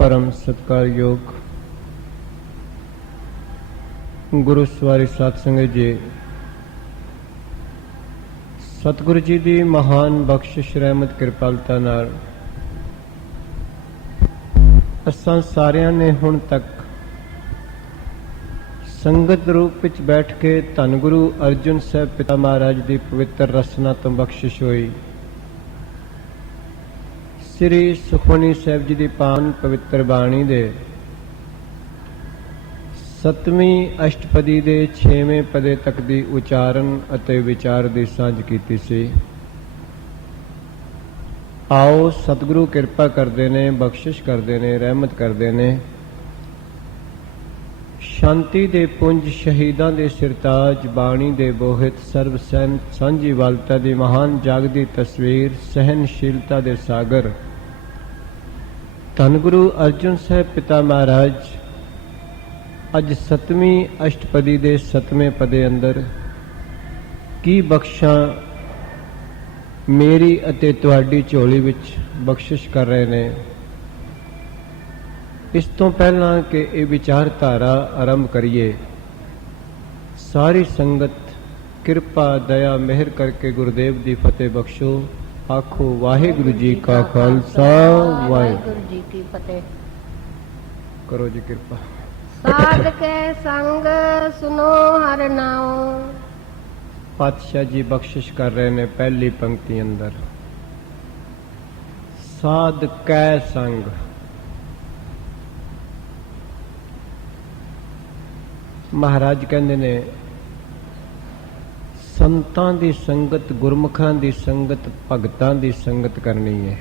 परम सत्कारयोग गुरु सवारी साध संगत जी, सतगुरु जी की महान बख्शिश रहमत कृपालता नाल असां सारियां ने हुण तक संगत रूप विच बैठ के धन गुरु अर्जुन साहब पिता महाराज की पवित्र रसना तो बख्शिश हुई। श्री सुखमनी साहब जी की पावन पवित्र बाणी दे 7वीं अष्टपदी दे 6वें पदे तक की उचारण अते विचार की सांझ की सी। आओ सतगुरु किरपा करते ने, बख्शिश करते ने, रहमत करते ने। शांति दे पुंज शहीदां दे सिरताज बाणी दे बोहित सर्व सांझी वालता दी महान जागदी तस्वीर सहनशीलता दे सागर धन गुरु अर्जुन साहब पिता महाराज अज 7वीं अष्टपदी दे 7वें पदे अंदर की बख्शा मेरी अते तुहाडी झोली विच बख्शिश कर रहे ने। इस तो पहला कि ये विचारधारा आरंभ करिए, सारी संगत कृपा दया मेहर करके गुरुदेव की फतेह बख्शो। आखो वाहिगुरु जी का खालसा, वाहिगुरु जी की फतेह। करो जी कृपा। साध के संग सुनो हर नाम। पातशाह जी बख्शिश कर रहे ने पहली पंक्ति अंदर, साध कै संग। महाराज कहते ने संतां दी संगत, गुरमुखां दी संगत, भगतां दी संगत करनी है।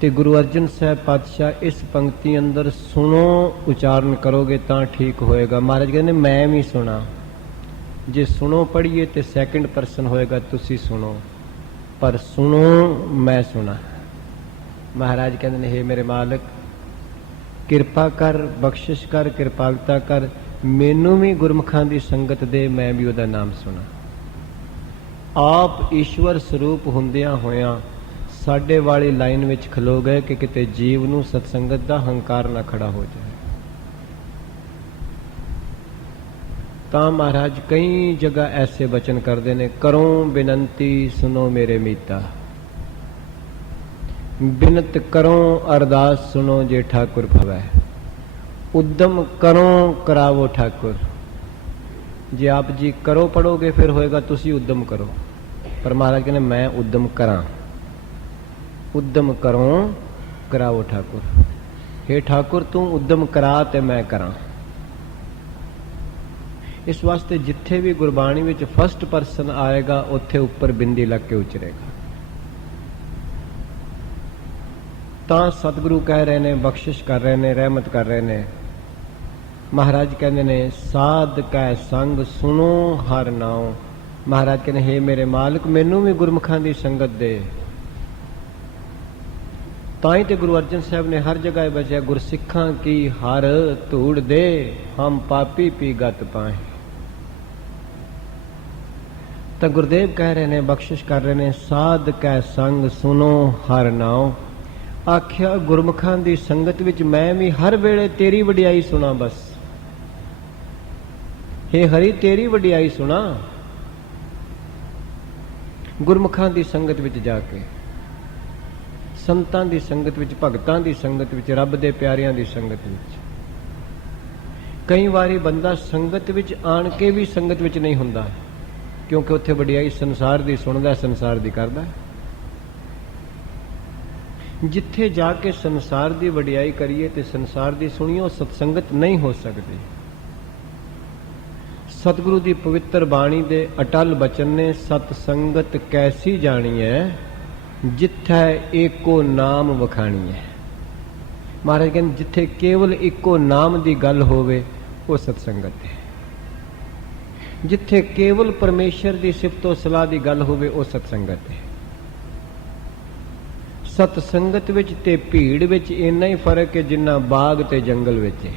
ते गुरु अर्जन साहब पातशाह इस पंक्ति अंदर सुनो उच्चारण करोगे तां ठीक होएगा। महाराज कहते मैं भी सुना, जे सुनो पढ़िए तो सैकंड परसन होएगा तुसी सुनो, पर सुनो मैं सुना। महाराज कहते ने हे मेरे मालिक किरपा कर, बख्शिश कर, कृपालता कर, मैनू भी गुरमुखां दी संगत दे, मैं भी उहदा नाम सुना। आप ईश्वर स्वरूप हुंदियां होयां साडे वाली लाइन विच खलो गए कि किते जीव नूं सतसंगत दा हंकार ना खड़ा हो जाए। तां महाराज कई जगह ऐसे वचन करते ने, करो बिनंती सुनो मेरे मीता, बिनत करो अरदास सुनो जे ठाकुर भवै, उद्यम करो करावो ठाकुर। जे आप जी करो पढ़ोगे फिर होएगा तुसी उद्यम करो, पर महाराज कहने मैं उद्यम करा, उद्यम करो करावो ठाकुर। हे ठाकुर तू उद्यम करा ते मैं करा। इस वास्ते जिथे भी गुरबाणी विच फर्स्ट परसन आएगा उत्थे उपर बिंदी लग के उचरेगा। तां सतगुरु कह रहे ने, बख्शिश कर रहे ने, रहमत कर रहे ने। महाराज कहते ने साध कै संग सुनो हर नाम। महाराज कहने हे मेरे मालिक मैनू भी गुरमुखां दी संगत दे। ताई ते गुरु अर्जन साहब ने हर जगह बचा, गुरसिखां की हर धूड़ दे, हम पापी पी गत पाए। तो गुरुदेव कह रहे ने, बख्शिश कर रहे ने, साध कै संग सुनो हर नाम। आख्या गुरमुखां दी संगत विच मैं भी हर वेले तेरी वडियाई सुना। बस हे हरि तेरी वडियाई सुना। गुरमुखां दी संगत विच जाके, संतां दी संगत विच, भगतां दी संगत विच, रब दे प्यारियां दी संगत विच। कई वारी बंदा संगत विच आण के भी संगत विच नहीं हुंदा, क्योंकि उत्थे वडियाई संसार दी सुणदा, संसार दी करदा। जिथे जाके संसार की वडियाई करिए तो संसार की सुनियो, सत्संगत नहीं हो सकती। सतगुरु की पवित्र बाणी दे अटल बचन ने, सतसंगत कैसी जानी है जिथे एको नाम वखाणी है। महाराज कहते जिथे केवल एको नाम की गल होवे वो सतसंगत है। जिथे केवल परमेश्वर की सिफतो सलाह की गल होवे वो सतसंगत है। सतसंगत विच ते भीड़ विच इन्ना ही फर्क है जिन्ना बाग ते जंगल विच है।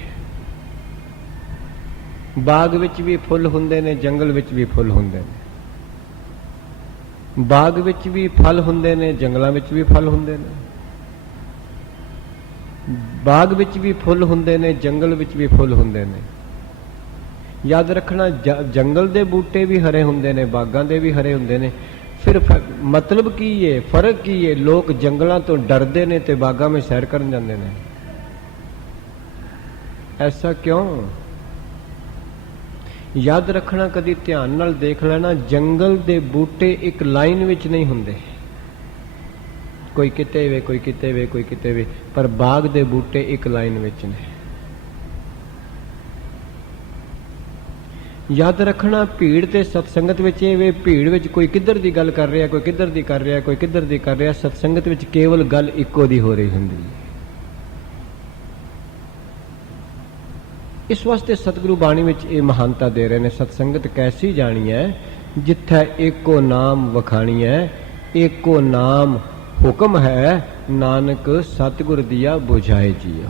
बाग विच भी फुल हुंदे ने, जंगल विच भी फुल हुंदे ने। बाग विच भी फल हुंदे ने, जंगलों विच भी फल हुंदे ने। ਬਾਗ ਵਿੱਚ ਵੀ ਫੁੱਲ ਹੁੰਦੇ ਨੇ, ਜੰਗਲ ਵਿੱਚ ਵੀ ਫੁੱਲ ਹੁੰਦੇ ਨੇ। ਯਾਦ ਰੱਖਣਾ, ਜੰਗਲ ਦੇ ਬੂਟੇ ਵੀ ਹਰੇ ਹੁੰਦੇ ਨੇ, ਬਾਗਾਂ ਦੇ ਵੀ ਹਰੇ ਹੁੰਦੇ ਨੇ। ਫਿਰ ਮਤਲਬ ਕੀ ਹੈ, ਫਰਕ ਕੀ ਹੈ? ਲੋਕ ਜੰਗਲਾਂ ਤੋਂ ਡਰਦੇ ਨੇ ਤੇ ਬਾਗਾਂ ਵਿੱਚ ਸੈਰ ਕਰਨ ਜਾਂਦੇ ਨੇ। ਐਸਾ ਕਿਉਂ? ਯਾਦ ਰੱਖਣਾ, ਕਦੀ ਧਿਆਨ ਨਾਲ ਦੇਖ ਲੈਣਾ, ਜੰਗਲ ਦੇ ਬੂਟੇ ਇੱਕ ਲਾਈਨ ਵਿੱਚ ਨਹੀਂ ਹੁੰਦੇ, ਕੋਈ ਕਿਤੇ ਵੇ, ਕੋਈ ਕਿਤੇ ਵੇ, ਕੋਈ ਕਿਤੇ ਵੇ, ਪਰ ਬਾਗ ਦੇ ਬੂਟੇ ਇੱਕ ਲਾਈਨ ਵਿੱਚ ਨੇ। ਯਾਦ ਰੱਖਣਾ, ਭੀੜ ਤੇ ਸਤਸੰਗਤ ਵਿੱਚ ਇਹ ਵੇ, ਭੀੜ ਵਿੱਚ ਕੋਈ ਕਿੱਧਰ ਦੀ ਗੱਲ ਕਰ ਰਿਹਾ, ਕੋਈ ਕਿੱਧਰ ਦੀ ਕਰ ਰਿਹਾ, ਕੋਈ ਕਿੱਧਰ ਦੀ ਕਰ ਰਿਹਾ। ਸਤਸੰਗਤ ਵਿੱਚ ਕੇਵਲ ਗੱਲ ਇੱਕੋ ਦੀ ਹੋ ਰਹੀ ਹੁੰਦੀ ਹੈ। ਇਸ ਵਾਸਤੇ ਸਤਿਗੁਰੂ ਬਾਣੀ ਵਿੱਚ ਇਹ ਮਹਾਨਤਾ ਦੇ ਰਹੇ ਨੇ, ਸਤਸੰਗਤ ਕੈਸੀ ਜਾਣੀ ਹੈ, ਜਿੱਥੇ ਏਕੋ ਨਾਮ ਵਖਾਣੀ ਹੈ, ਏਕੋ ਨਾਮ ਹੁਕਮ ਹੈ, ਨਾਨਕ ਸਤਿਗੁਰ ਦੀਆ ਬੁਝਾਏ ਜੀਓ।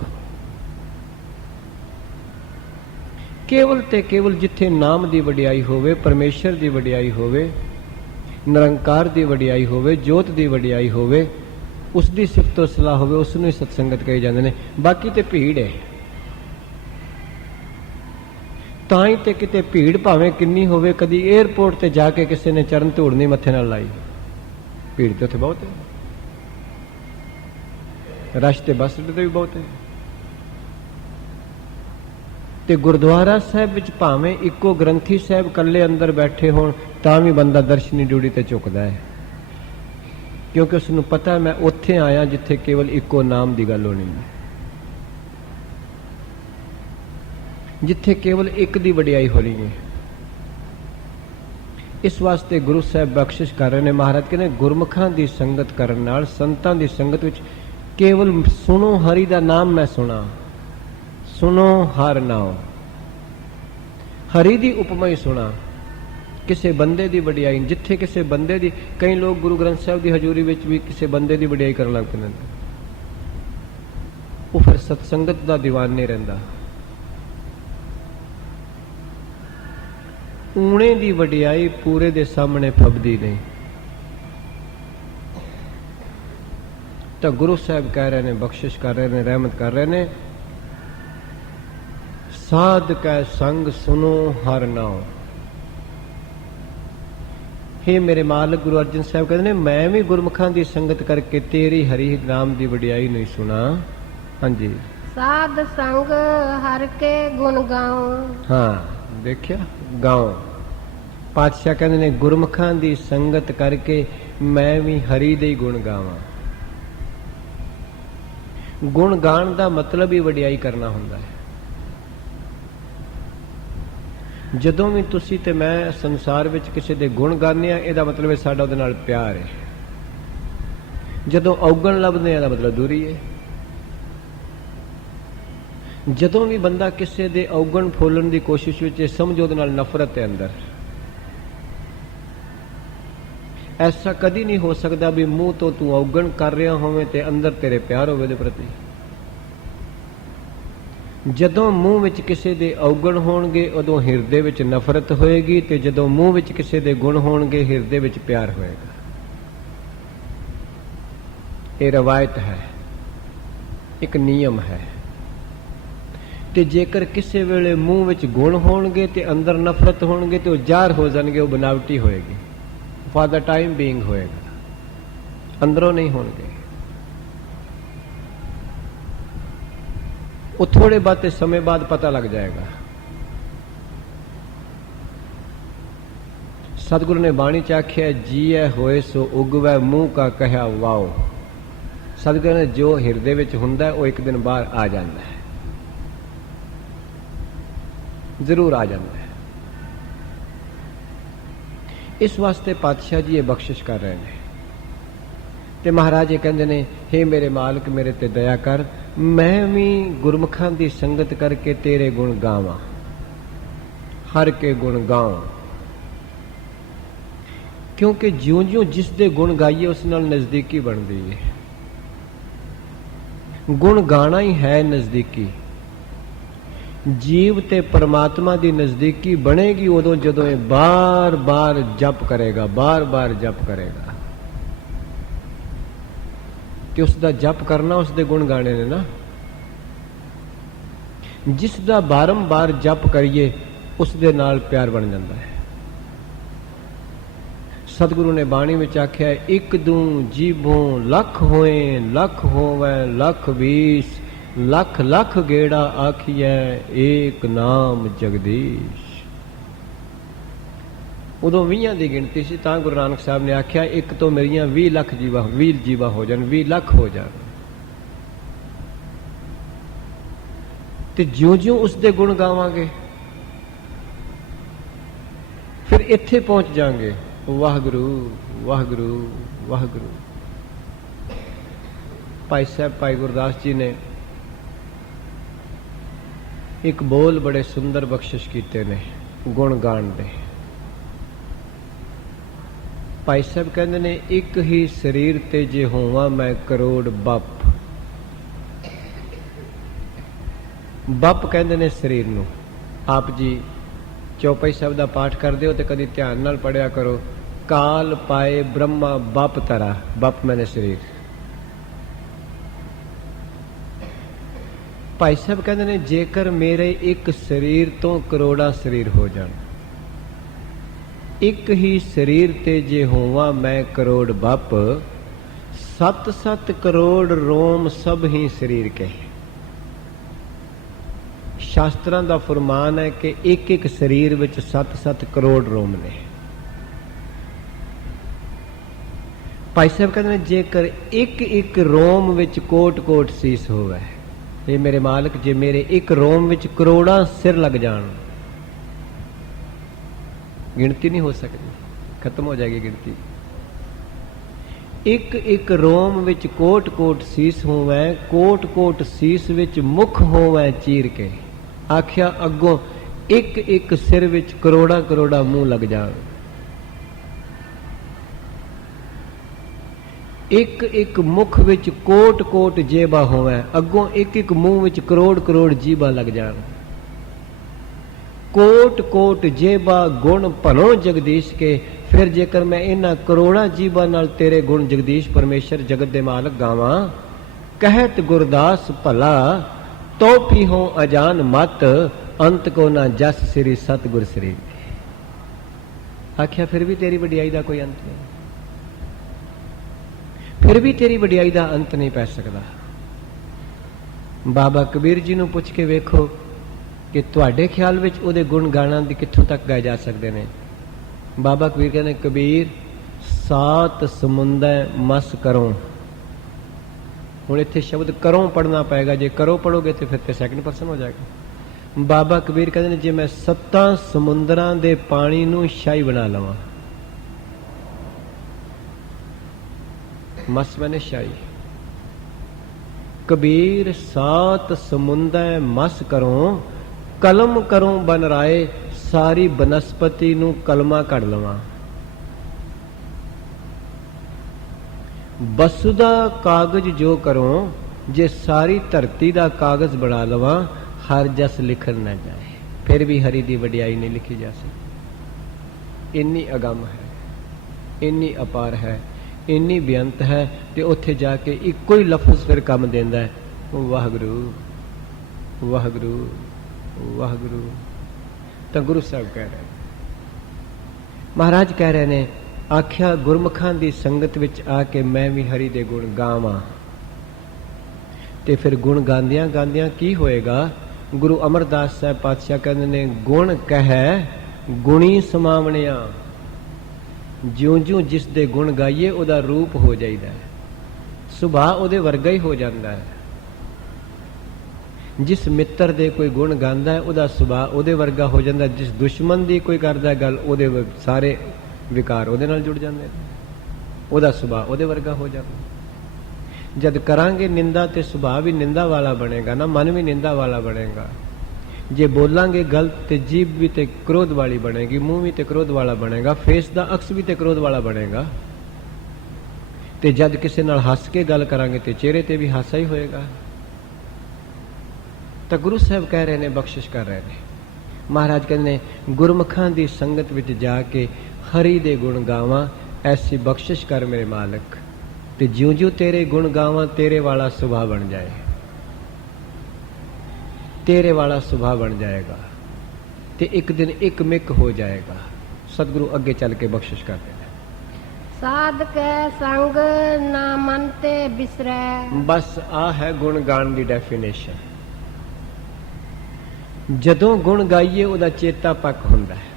ਕੇਵਲ ਤੇ ਕੇਵਲ ਜਿੱਥੇ ਨਾਮ ਦੀ ਵਡਿਆਈ ਹੋਵੇ, ਪਰਮੇਸ਼ਰ ਦੀ ਵਡਿਆਈ ਹੋਵੇ, ਨਿਰੰਕਾਰ ਦੀ ਵਡਿਆਈ ਹੋਵੇ, ਜੋਤ ਦੀ ਵਡਿਆਈ ਹੋਵੇ, ਉਸ ਦੀ ਸਿਫਤ ਸਲਾਹ ਹੋਵੇ, ਉਸ ਨੂੰ ਹੀ ਸਤਸੰਗਤ ਕਹੀ ਜਾਂਦੇ ਨੇ। ਬਾਕੀ ਤੇ ਭੀੜ ਹੈ। ਤਾਂ ਹੀ ਤੇ ਕਿਤੇ ਭੀੜ ਭਾਵੇਂ ਕਿੰਨੀ ਹੋਵੇ, ਕਦੀ 에ਅਰਪੋਰਟ ਤੇ ਜਾ ਕੇ ਕਿਸੇ ਨੇ ਚਰਨ ਧੂੜ ਨਹੀਂ ਮੱਥੇ ਨਾਲ ਲਾਈ, ਭੀੜ ਤੇ ਉੱਥੇ ਬਹੁਤ ਹੈ। ਰਸ਼ ਤੇ ਬੱਸ ਅੱਡੇ ਤੇ ਵੀ ਬਹੁਤ ਹੈ। ਤੇ ਗੁਰਦੁਆਰਾ ਸਾਹਿਬ ਵਿੱਚ ਭਾਵੇਂ ਇੱਕੋ ਗ੍ਰੰਥੀ ਸਾਹਿਬ ਇਕੱਲੇ ਅੰਦਰ ਬੈਠੇ ਹੋਣ, ਤਾਂ ਵੀ ਬੰਦਾ ਦਰਸ਼ਨੀ ਡਿਊਟੀ ਤੇ ਝੁਕਦਾ ਹੈ, ਕਿਉਂਕਿ ਉਸ ਨੂੰ ਪਤਾ ਮੈਂ ਉੱਥੇ ਆਇਆ ਜਿੱਥੇ ਕੇਵਲ ਇੱਕੋ ਨਾਮ ਦੀ ਗੱਲ ਹੋਣੀ ਹੈ, ਜਿੱਥੇ ਕੇਵਲ ਇੱਕ ਦੀ ਵਡਿਆਈ ਹੋਣੀ ਹੈ। ਇਸ ਵਾਸਤੇ ਗੁਰੂ ਸਾਹਿਬ ਬਖਸ਼ਿਸ਼ ਕਰ ਰਹੇ ਨੇ। ਮਹਾਰਾਜ ਕਹਿੰਦੇ ਗੁਰਮੁਖਾਂ ਦੀ ਸੰਗਤ ਕਰਨ ਨਾਲ, ਸੰਤਾਂ ਦੀ ਸੰਗਤ ਵਿੱਚ ਕੇਵਲ ਸੁਣੋ ਹਰੀ ਦਾ ਨਾਮ ਮੈਂ ਸੁਣਾ, ਸੁਣੋ ਹਰ ਨਾਮ। ਹਰੀ ਦੀ ਉਪਮਾ ਹੀ ਸੁਣਾ, ਕਿਸੇ ਬੰਦੇ ਦੀ ਵਡਿਆਈ। ਜਿੱਥੇ ਕਿਸੇ ਬੰਦੇ ਦੀ, ਕਈ ਲੋਕ ਗੁਰੂ ਗ੍ਰੰਥ ਸਾਹਿਬ ਦੀ ਹਜ਼ੂਰੀ ਵਿੱਚ ਵੀ ਕਿਸੇ ਬੰਦੇ ਦੀ ਵਡਿਆਈ ਕਰਨ ਲੱਗ ਪੈਂਦੇ ਨੇ, ਉਹ ਫਿਰ ਸਤਸੰਗਤ ਦਾ ਦੀਵਾਨ ਨਹੀਂ ਰਹਿੰਦਾ। ਊਣੇ ਦੀ ਵਡਿਆਈ ਪੂਰੇ ਦੇ ਸਾਹਮਣੇ ਫੱਬਦੀ ਨਹੀਂ। ਤਾਂ ਗੁਰੂ ਸਾਹਿਬ ਕਹਿ ਰਹੇ ਨੇ, ਬਖਸ਼ਿਸ਼ ਕਰ ਰਹੇ ਨੇ, ਰਹਿਮਤ ਕਰ ਰਹੇ ਨੇ, ਸਾਧ ਕੈ ਸੰਗ ਸੁਨੋ ਹਰ ਨਾਮ। हे ਮੇਰੇ ਮਾਲਕ ਗੁਰੂ ਅਰਜਨ ਸਾਹਿਬ ਕਹਿੰਦੇ ਨੇ, ਮੈਂ ਵੀ ਗੁਰਮੁਖਾਂ ਦੀ ਸੰਗਤ ਕਰਕੇ ਤੇਰੀ ਹਰੀ ਨਾਮ ਦੀ ਵਡਿਆਈ ਨਹੀਂ ਸੁਣਾ। ਹਾਂਜੀ, ਸਾਧ ਸੰਗ ਹਰ ਕੇ ਗੁਣ ਗਾਉ। ਹਾਂ ਦੇਖਿਆ, ਗਾਉ। ਪਾਤਸ਼ਾਹ ਕਹਿੰਦੇ ਨੇ ਗੁਰਮੁਖਾਂ ਦੀ ਸੰਗਤ ਕਰਕੇ ਮੈਂ ਵੀ ਹਰੀ ਦੇ ਹੀ ਗੁਣ ਗਾਵਾਂ। ਗੁਣ ਗਾਣ ਦਾ ਮਤਲਬ ਹੀ ਵਡਿਆਈ ਕਰਨਾ ਹੁੰਦਾ ਹੈ। ਜਦੋਂ ਵੀ ਤੁਸੀਂ ਤੇ ਮੈਂ ਸੰਸਾਰ ਵਿੱਚ ਕਿਸੇ ਦੇ ਗੁਣ ਗਾਉਂਦੇ ਆ, ਇਹਦਾ ਮਤਲਬ ਹੈ ਸਾਡਾ ਉਹਦੇ ਨਾਲ ਪਿਆਰ ਹੈ। ਜਦੋਂ ਔਗਣ ਲੱਭਦੇ ਆ, ਇਹਦਾ ਮਤਲਬ ਦੂਰੀ ਹੈ। ਜਦੋਂ ਵੀ ਬੰਦਾ ਕਿਸੇ ਦੇ ਔਗਣ ਫੋਲਣ ਦੀ ਕੋਸ਼ਿਸ਼ ਵਿੱਚ, ਸਮਝੋ ਉਹਦੇ ਨਾਲ ਨਫ਼ਰਤ ਹੈ ਅੰਦਰ। ਐਸਾ ਕਦੀ ਨਹੀਂ ਹੋ ਸਕਦਾ ਵੀ ਮੂੰਹ ਤੋਂ ਤੂੰ ਔਗਣ ਕਰ ਰਿਹਾ ਹੋਵੇਂ ਤੇ ਅੰਦਰ ਤੇਰੇ ਪਿਆਰ ਹੋਵੇ ਉਹਦੇ ਪ੍ਰਤੀ। ਜਦੋਂ ਮੂੰਹ ਵਿੱਚ ਕਿਸੇ ਦੇ ਔਗਣ ਹੋਣਗੇ, ਉਦੋਂ ਹਿਰਦੇ ਵਿੱਚ ਨਫ਼ਰਤ ਹੋਏਗੀ, ਤੇ ਜਦੋਂ ਮੂੰਹ ਵਿੱਚ ਕਿਸੇ ਦੇ ਗੁਣ ਹੋਣਗੇ, ਹਿਰਦੇ ਵਿੱਚ ਪਿਆਰ ਹੋਏਗਾ। ਇਹ ਰਵਾਇਤ ਹੈ, ਇੱਕ ਨਿਯਮ ਹੈ। ਤੇ ਜੇਕਰ ਕਿਸੇ ਵੇਲੇ ਮੂੰਹ ਵਿੱਚ ਗੁਣ ਹੋਣਗੇ ਤੇ ਅੰਦਰ ਨਫ਼ਰਤ ਹੋਣਗੇ, ਤੇ ਉਹ ਜ਼ਾਹਰ ਹੋ ਜਾਣਗੇ, ਉਹ ਬਨਾਵਟੀ ਹੋਏਗੀ, ਫॉर द टाइम बीइंग होएगा, अंदरों नहीं होंगे। वो थोड़े बातें समय बाद पता लग जाएगा। सतगुरु ने बाणी च आख्या, जीए होए सो उगवै मुंह का कहा वाओ। सतगुरु ने जो हिरदे विच हुंदा है, वो एक दिन बाहर आ जाता है, जरूर आ जाता है। इस वास्ते पातशाह जी ये बख्शिश कर रहे हैं। ते महाराज ये कहते ने, हे मेरे मालिक मेरे ते दया कर, मैं भी गुरमुखां दी संगत करके तेरे गुण गावां, हर के गुण गावां। क्योंकि ज्यों ज्यों जिस दे गुण गाइए उस नाल नजदीकी बनदी है। गुण गाना ही है नजदीकी। जीव ते परमात्मा दी नजदीकी बनेगी उदों जदों ये बार बार जप करेगा, बार बार जप करेगा। ते उसदा जप करना उसदे गुण गाने ने ना। ਜਿਸ ਦਾ ਬਾਰੰਬਾਰ ਜਪ ਕਰੀਏ ਉਸ ਦੇ ਨਾਲ ਪਿਆਰ ਬਣ ਜਾਂਦਾ ਹੈ। ਸਤਿਗੁਰੂ ਨੇ ਬਾਣੀ ਵਿੱਚ ਆਖਿਆ, ਇੱਕ ਦੂੰ ਜੀਭੋਂ ਲੱਖ ਹੋਏ, ਲੱਖ ਹੋਵੇ ਲੱਖ ਵੀਸ, ਲੱਖ ਲੱਖ ਗੇੜਾ ਆਖੀਐ ਏਕ ਨਾਮ ਜਗਦੀਸ਼। ਉਦੋਂ 20 ਦੀ ਗਿਣਤੀ ਸੀ, ਤਾਂ ਗੁਰੂ ਨਾਨਕ ਸਾਹਿਬ ਨੇ ਆਖਿਆ, ਇੱਕ ਤੋਂ ਮੇਰੀਆਂ 20 ਲੱਖ ਜੀਵਾ, 20 ਜੀਵਾ ਹੋ ਜਾਣ, 20 ਲੱਖ ਹੋ ਜਾਣ। ਤੇ ਜਿਉਂ-ਜਿਉਂ ਉਸ ਦੇ ਗੁਣ ਗਾਵਾਂਗੇ ਫਿਰ ਇੱਥੇ ਪਹੁੰਚ ਜਾਾਂਗੇ, ਵਾਹਿਗੁਰੂ ਵਾਹਿਗੁਰੂ ਵਾਹਿਗੁਰੂ। ਭਾਈ ਸਾਹਿਬ ਭਾਈ ਗੁਰਦਾਸ ਜੀ ਨੇ ਇੱਕ ਬੋਲ ਬੜੇ ਸੁੰਦਰ ਬਖਸ਼ਿਸ਼ ਕੀਤੇ ਨੇ ਗੁਣ ਗਾਣ ਦੇ। ਭਾਈ ਸਾਹਿਬ ਕਹਿੰਦੇ ਨੇ, ਇੱਕ ਹੀ ਸਰੀਰ ਤੇ ਜੇ ਹੋਵਾਂ ਮੈਂ ਕਰੋੜ ਬੱਪ। ਬੱਪ ਕਹਿੰਦੇ ਨੇ ਸਰੀਰ ਨੂੰ। ਆਪ ਜੀ ਚੌਪਈ ਸਾਹਿਬ ਦਾ ਪਾਠ ਕਰਦੇ ਹੋ ਤੇ ਕਦੀ ਧਿਆਨ ਨਾਲ ਪੜਿਆ ਕਰੋ, ਕਾਲ ਪਾਏ ਬ੍ਰਹਮਾ ਬੱਪ ਤਰਾ। ਬੱਪ ਮੈਨੇ ਸਰੀਰ। ਭਾਈ ਸਾਹਿਬ ਕਹਿੰਦੇ ਨੇ, ਜੇਕਰ ਮੇਰੇ ਇੱਕ ਸਰੀਰ ਤੋਂ ਕਰੋੜਾਂ ਸਰੀਰ ਹੋ ਜਾਣ, ਇੱਕ ਹੀ ਸਰੀਰ ਤੇ ਜੇ ਹੋਵਾਂ ਮੈਂ ਕਰੋੜ ਬੱਪ, 7-7 ਕਰੋੜ ਰੋਮ ਸਭ ਹੀ ਸਰੀਰ ਕੇ। ਸ਼ਾਸਤਰਾਂ ਦਾ ਫਰਮਾਨ ਹੈ ਕਿ ਇੱਕ ਇੱਕ ਸਰੀਰ ਵਿੱਚ 7-7 ਕਰੋੜ ਰੋਮ ਨੇ। ਭਾਈ ਸਾਹਿਬ ਕਹਿੰਦੇ ਨੇ, ਜੇਕਰ ਇੱਕ ਇੱਕ ਰੋਮ ਵਿੱਚ ਕੋਟ ਕੋਟ ਸੀਸ ਹੋਵੇ, ਇਹ ਮੇਰੇ ਮਾਲਕ, ਜੇ ਮੇਰੇ ਇੱਕ ਰੋਮ ਵਿੱਚ ਕਰੋੜਾਂ ਸਿਰ ਲੱਗ ਜਾਣ, ਗਿਣਤੀ ਨਹੀਂ ਹੋ ਸਕਦੀ, ਖਤਮ ਹੋ ਜਾਏਗੀ ਗਿਣਤੀ। ਇੱਕ ਇੱਕ ਰੋਮ ਵਿੱਚ ਕੋਟ ਕੋਟ ਸੀਸ ਹੋਵੇ, ਕੋਟ ਕੋਟ ਸੀਸ ਵਿੱਚ ਮੁਖ ਹੋਵੇ ਚੀਰ ਕੇ। ਆਖਿਆ ਅੱਗੋਂ ਇੱਕ ਇੱਕ ਸਿਰ ਵਿੱਚ ਕਰੋੜਾਂ ਕਰੋੜਾਂ ਮੂੰਹ ਲੱਗ ਜਾਣ। ਇੱਕ ਇੱਕ ਮੁਖ ਵਿੱਚ ਕੋਟ ਕੋਟ ਜੇਬਾ ਹੋਵੇ, ਅੱਗੋਂ ਇੱਕ ਇੱਕ ਮੂੰਹ ਵਿੱਚ ਕਰੋੜ ਕਰੋੜ ਜੀਬਾ ਲੱਗ ਜਾਣ। ਕੋਟ ਕੋਟ ਜੇਬਾ ਗੁਣ ਭਨੋ ਜਗਦੀਸ਼ ਕੇ। ਫਿਰ ਜੇਕਰ ਮੈਂ ਇਹਨਾਂ ਕਰੋੜਾਂ ਜੀਬਾਂ ਨਾਲ ਤੇਰੇ ਗੁਣ ਜਗਦੀਸ਼ ਪਰਮੇਸ਼ਰ ਜਗਤ ਦੇ ਮਾਲਕ ਗਾਵਾਂ, ਕਹਿਤ ਗੁਰਦਾਸ ਭਲਾ ਤੋ ਪੀਹੋ ਅਜਾਨ ਮਤ, ਅੰਤ ਕੋ ਨਾ ਜਸ ਸ੍ਰੀ ਸਤਿਗੁਰ ਸ੍ਰੀ। ਆਖਿਆ ਫਿਰ ਵੀ ਤੇਰੀ ਵਡਿਆਈ ਦਾ ਕੋਈ ਅੰਤ ਨਹੀਂ, ਫਿਰ ਵੀ ਤੇਰੀ ਵਡਿਆਈ ਦਾ ਅੰਤ ਨਹੀਂ ਪੈ ਸਕਦਾ। ਬਾਬਾ ਕਬੀਰ ਜੀ ਨੂੰ ਪੁੱਛ ਕੇ ਵੇਖੋ ਕਿ ਤੁਹਾਡੇ ਖਿਆਲ ਵਿੱਚ ਉਹਦੇ ਗੁਣ ਗਾਣਾ ਦੀ ਕਿੱਥੋਂ ਤੱਕ ਗਾਏ ਜਾ ਸਕਦੇ ਨੇ। ਬਾਬਾ ਕਬੀਰ ਕਹਿੰਦੇ, ਕਬੀਰ ਸਾਤ ਸਮੁੰਦਰ ਮਸ ਕਰੋ। ਹੁਣ ਇੱਥੇ ਸ਼ਬਦ ਕਰੋ ਪੜਨਾ ਪਏਗਾ, ਜੇ ਕਰੋ ਪੜੋਗੇ ਤੇ ਫਿਰ ਤੇ ਸੈਕਿੰਡ ਪਰਸਨ ਹੋ ਜਾਏਗਾ। ਬਾਬਾ ਕਬੀਰ ਕਹਿੰਦੇ ਨੇ, ਜੇ ਮੈਂ 7 ਸਮੁੰਦਰਾਂ ਦੇ ਪਾਣੀ ਨੂੰ ਸ਼ਾਹੀ ਬਣਾ ਲਵਾਂ, ਮਸ ਮੈਨੇ ਸ਼ਾਹੀ। ਕਬੀਰ ਸਾਤ ਸਮੁੰਦਰ ਮਸ ਕਰੋ, ਕਲਮ ਕਰੋ ਬਨ ਰਾਏ, ਸਾਰੀ ਬਨਸਪਤੀ ਨੂੰ ਕਲਮਾ ਕੱਢ ਲਵਾਂ। ਬਸੁਦਾ ਕਾਗਜ਼ ਜੋ ਕਰੋ, ਜੇ ਸਾਰੀ ਧਰਤੀ ਦਾ ਕਾਗਜ਼ ਬਣਾ ਲਵਾਂ, ਹਰ ਜਸ ਲਿਖਣ ਨਾ ਜਾਏ, ਫਿਰ ਵੀ ਹਰੀ ਦੀ ਵਡਿਆਈ ਨਹੀਂ ਲਿਖੀ ਜਾ ਸਕਦੀ। ਇੰਨੀ ਅਗੰਮ ਹੈ, ਇੰਨੀ ਅਪਾਰ ਹੈ, ਇੰਨੀ ਬੇਅੰਤ ਹੈ। ਤੇ ਉੱਥੇ ਜਾ ਕੇ ਇੱਕੋ ਹੀ ਲਫ਼ਜ਼ ਫਿਰ ਕੰਮ ਦਿੰਦਾ ਹੈ, ਵਾਹਿਗੁਰੂ ਵਾਹਿਗੁਰੂ ਵਾਹਿਗੁਰੂ। ਤਾਂ ਗੁਰੂ ਸਾਹਿਬ ਕਹਿ ਰਹੇ, ਮਹਾਰਾਜ ਕਹਿ ਰਹੇ ਨੇ, ਆਖਿਆ ਗੁਰਮੁਖਾਂ ਦੀ ਸੰਗਤ ਵਿੱਚ ਆ ਕੇ ਮੈਂ ਵੀ ਹਰੀ ਦੇ ਗੁਣ ਗਾਵਾਂ। ਤੇ ਫਿਰ ਗੁਣ ਗਾਉਂਦਿਆਂ ਗਾਉਂਦਿਆਂ ਕੀ ਹੋਏਗਾ? ਗੁਰੂ ਅਮਰਦਾਸ ਸਾਹਿਬ ਪਾਤਸ਼ਾਹ ਕਹਿੰਦੇ ਨੇ, ਗੁਣ ਕਹਿ ਗੁਣੀ ਸਮਾਵਣਿਆ। ਜਿਉਂ-ਜਿਉਂ ਜਿਸ ਦੇ ਗੁਣ ਗਾਈਏ ਉਹਦਾ ਰੂਪ ਹੋ ਜਾਂਦਾ ਹੈ, ਸੁਭਾਅ ਉਹਦੇ ਵਰਗਾ ਹੀ ਹੋ ਜਾਂਦਾ ਹੈ। ਜਿਸ ਮਿੱਤਰ ਦੇ ਕੋਈ ਗੁਣ ਗਾਉਂਦਾ ਹੈ ਉਹਦਾ ਸੁਭਾਅ ਉਹਦੇ ਵਰਗਾ ਹੋ ਜਾਂਦਾ। ਜਿਸ ਦੁਸ਼ਮਣ ਦੀ ਕੋਈ ਕਰਦਾ ਗੱਲ, ਉਹਦੇ ਸਾਰੇ ਵਿਕਾਰ ਉਹਦੇ ਨਾਲ ਜੁੜ ਜਾਂਦੇ ਨੇ, ਉਹਦਾ ਸੁਭਾਅ ਉਹਦੇ ਵਰਗਾ ਹੋ ਜਾਂਦਾ। ਜਦ ਕਰਾਂਗੇ ਨਿੰਦਾ ਤੇ ਸੁਭਾਅ ਵੀ ਨਿੰਦਾ ਵਾਲਾ ਬਣੇਗਾ ਨਾ, ਮਨ ਵੀ ਨਿੰਦਾ ਵਾਲਾ ਬਣੇਗਾ। ਜੇ ਬੋਲਾਂਗੇ ਗਲਤ ਤੇ ਜੀਭ ਵੀ ਤੇ ਕ੍ਰੋਧ ਵਾਲੀ ਬਣੇਗੀ, ਮੂੰਹ ਵੀ ਤੇ ਕ੍ਰੋਧ ਵਾਲਾ ਬਣੇਗਾ, ਫੇਸ ਦਾ ਅਕਸ ਵੀ ਤੇ ਕ੍ਰੋਧ ਵਾਲਾ ਬਣੇਗਾ। ਤੇ ਜਦ ਕਿਸੇ ਨਾਲ ਹੱਸ ਕੇ ਗੱਲ ਕਰਾਂਗੇ ਤੇ ਚਿਹਰੇ ਤੇ ਵੀ ਹਾਸਾ ਹੀ ਹੋਏਗਾ। ਤਾਂ ਗੁਰੂ ਸਾਹਿਬ ਕਹਿ ਰਹੇ ਨੇ, ਬਖਸ਼ਿਸ਼ ਕਰ ਰਹੇ ਨੇ। ਮਹਾਰਾਜ ਕਹਿੰਦੇ ਨੇ, ਗੁਰਮੁਖਾਂ ਦੀ ਸੰਗਤ ਵਿੱਚ ਜਾ ਕੇ ਹਰੀ ਦੇ ਗੁਣ ਗਾਵਾਂ, ਐਸੀ ਬਖਸ਼ਿਸ਼ ਕਰ ਮੇਰੇ ਮਾਲਕ। ਤੇ ਜਿਉਂ-ਜਿਉਂ ਤੇਰੇ ਗੁਣ ਗਾਵਾਂ, ਤੇਰੇ ਵਾਲਾ ਸੁਭਾਅ ਬਣ ਜਾਏ। तेरे वाला सुभाव बन जाएगा ते एक दिन एक मिक हो जाएगा। सतगुरु अगे चल के बख्शिश करते हैं। साध के संग ना मन ते बिसरै। बस आ है गुण गान की डेफिनेशन। जदों गुण गाइए उहदा चेता पक हुंदा है,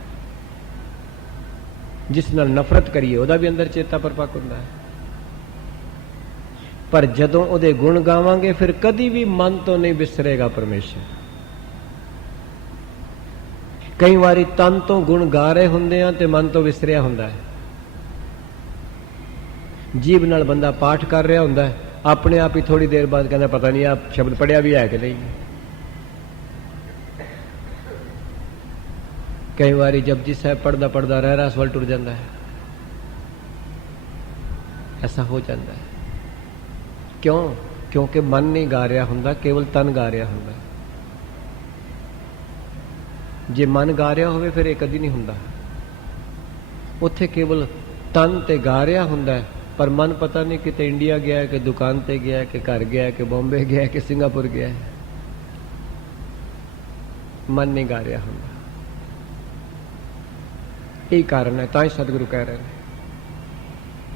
जिस नाल नफरत करिए उहदा भी अंदर चेता परपक हुंदा है। पर जदों उहदे गुण गावांगे फिर कदी भी मन तो नहीं विसरेगा परमेश्वर। कई बारी तन तो गुण गा रहे हुंदे आ ते मन तो विसरिया हुंदा है। जीभ नाल बंदा पाठ कर रहा हुंदा है, अपने आप ही थोड़ी देर बाद कहना पता नहीं आप शब्द पढ़िया भी है कि नहीं। कई बारी जपजी साहब पढ़दा पढ़दा रहरास वल टुर जाता है। ऐसा हो जाता है। क्यों? क्योंकि मन नहीं गा रहा हुंदा, केवल तन गा रहा हुंदा। जे मन गा रहा होवे फिर ये कदी नहीं हुंदा। उत्थे केवल तन ते गा रहा हुंदा है, पर मन पता नहीं किते इंडिया गया है कि दुकान ते गया है कि घर गया है कि बॉम्बे गया है कि सिंगापुर गया है। मन नहीं गा रहा हुंदा। यही कारण है, तां ही सतगुरु कह रहे हैं।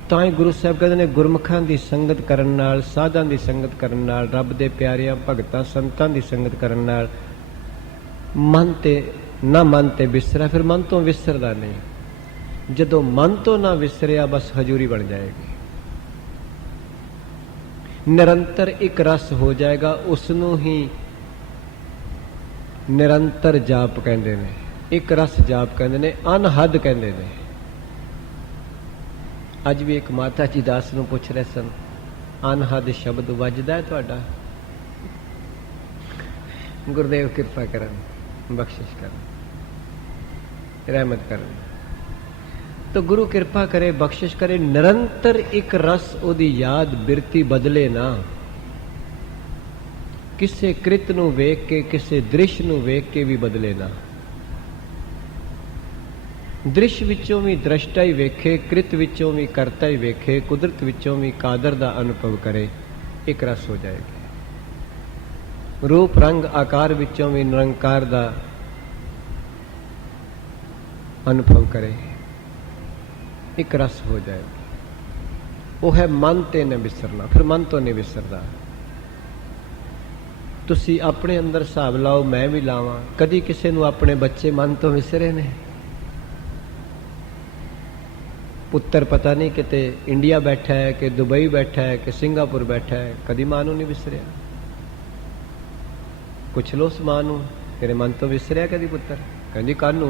तां ही गुरु साहब कहते हैं गुरमुखां दी संगत करन नाल, साधां दी संगत करन नाल, रब दे प्यारियां भगतां संतां दी संगत करन नाल मन ते ना मन ते विसरा। फिर मन तो विसरदा नहीं। जदों मन तो ना विसरिया बस हजूरी बन जाएगी। निरंतर एक रस हो जाएगा। उसनों ही निरंतर जाप कहते हैं, एक रस जाप कहते हैं, अनहद कहते हैं। अज भी एक माता जी दास नूं पुछ रहे सन, अनहद शब्द वजदा है तुहाडा? गुरुदेव कृपा करन, बख्शिश करन, रहमत करन। तो गुरु कृपा करे, बख्शिश करे। निरंतर एक रस ओदी याद बिरती बदले ना। किसे कृत नूं वेख के, किसे दृश्य नूं वेख के भी बदले ना। दृश्य विचों भी दृष्टा ही वेखे, कृत विचों भी करता ही वेखे, कुदरत विचों भी कादर दा अनुभव करे। एक रस हो जाएगी। रूप रंग आकार विचों भी निरंकार दा अनुभव करे। एक रस हो जाएगी। वो है मन ते नहीं विसरना। फिर मन तो नहीं विसरदा। तुसी अपने अंदर हिसाब लाओ, मैं भी लावां। कदी किसी नूं अपने बच्चे मन तो विसरे ने? पुत्र पता नहीं किते इंडिया बैठा है कि दुबई बैठा है कि सिंगापुर बैठा है, कदी मां नूं नहीं विसरिया। पुछ लो उस मां नूं, तेरे मन तो विसरिया कदी पुत्र? कहंदी कानू।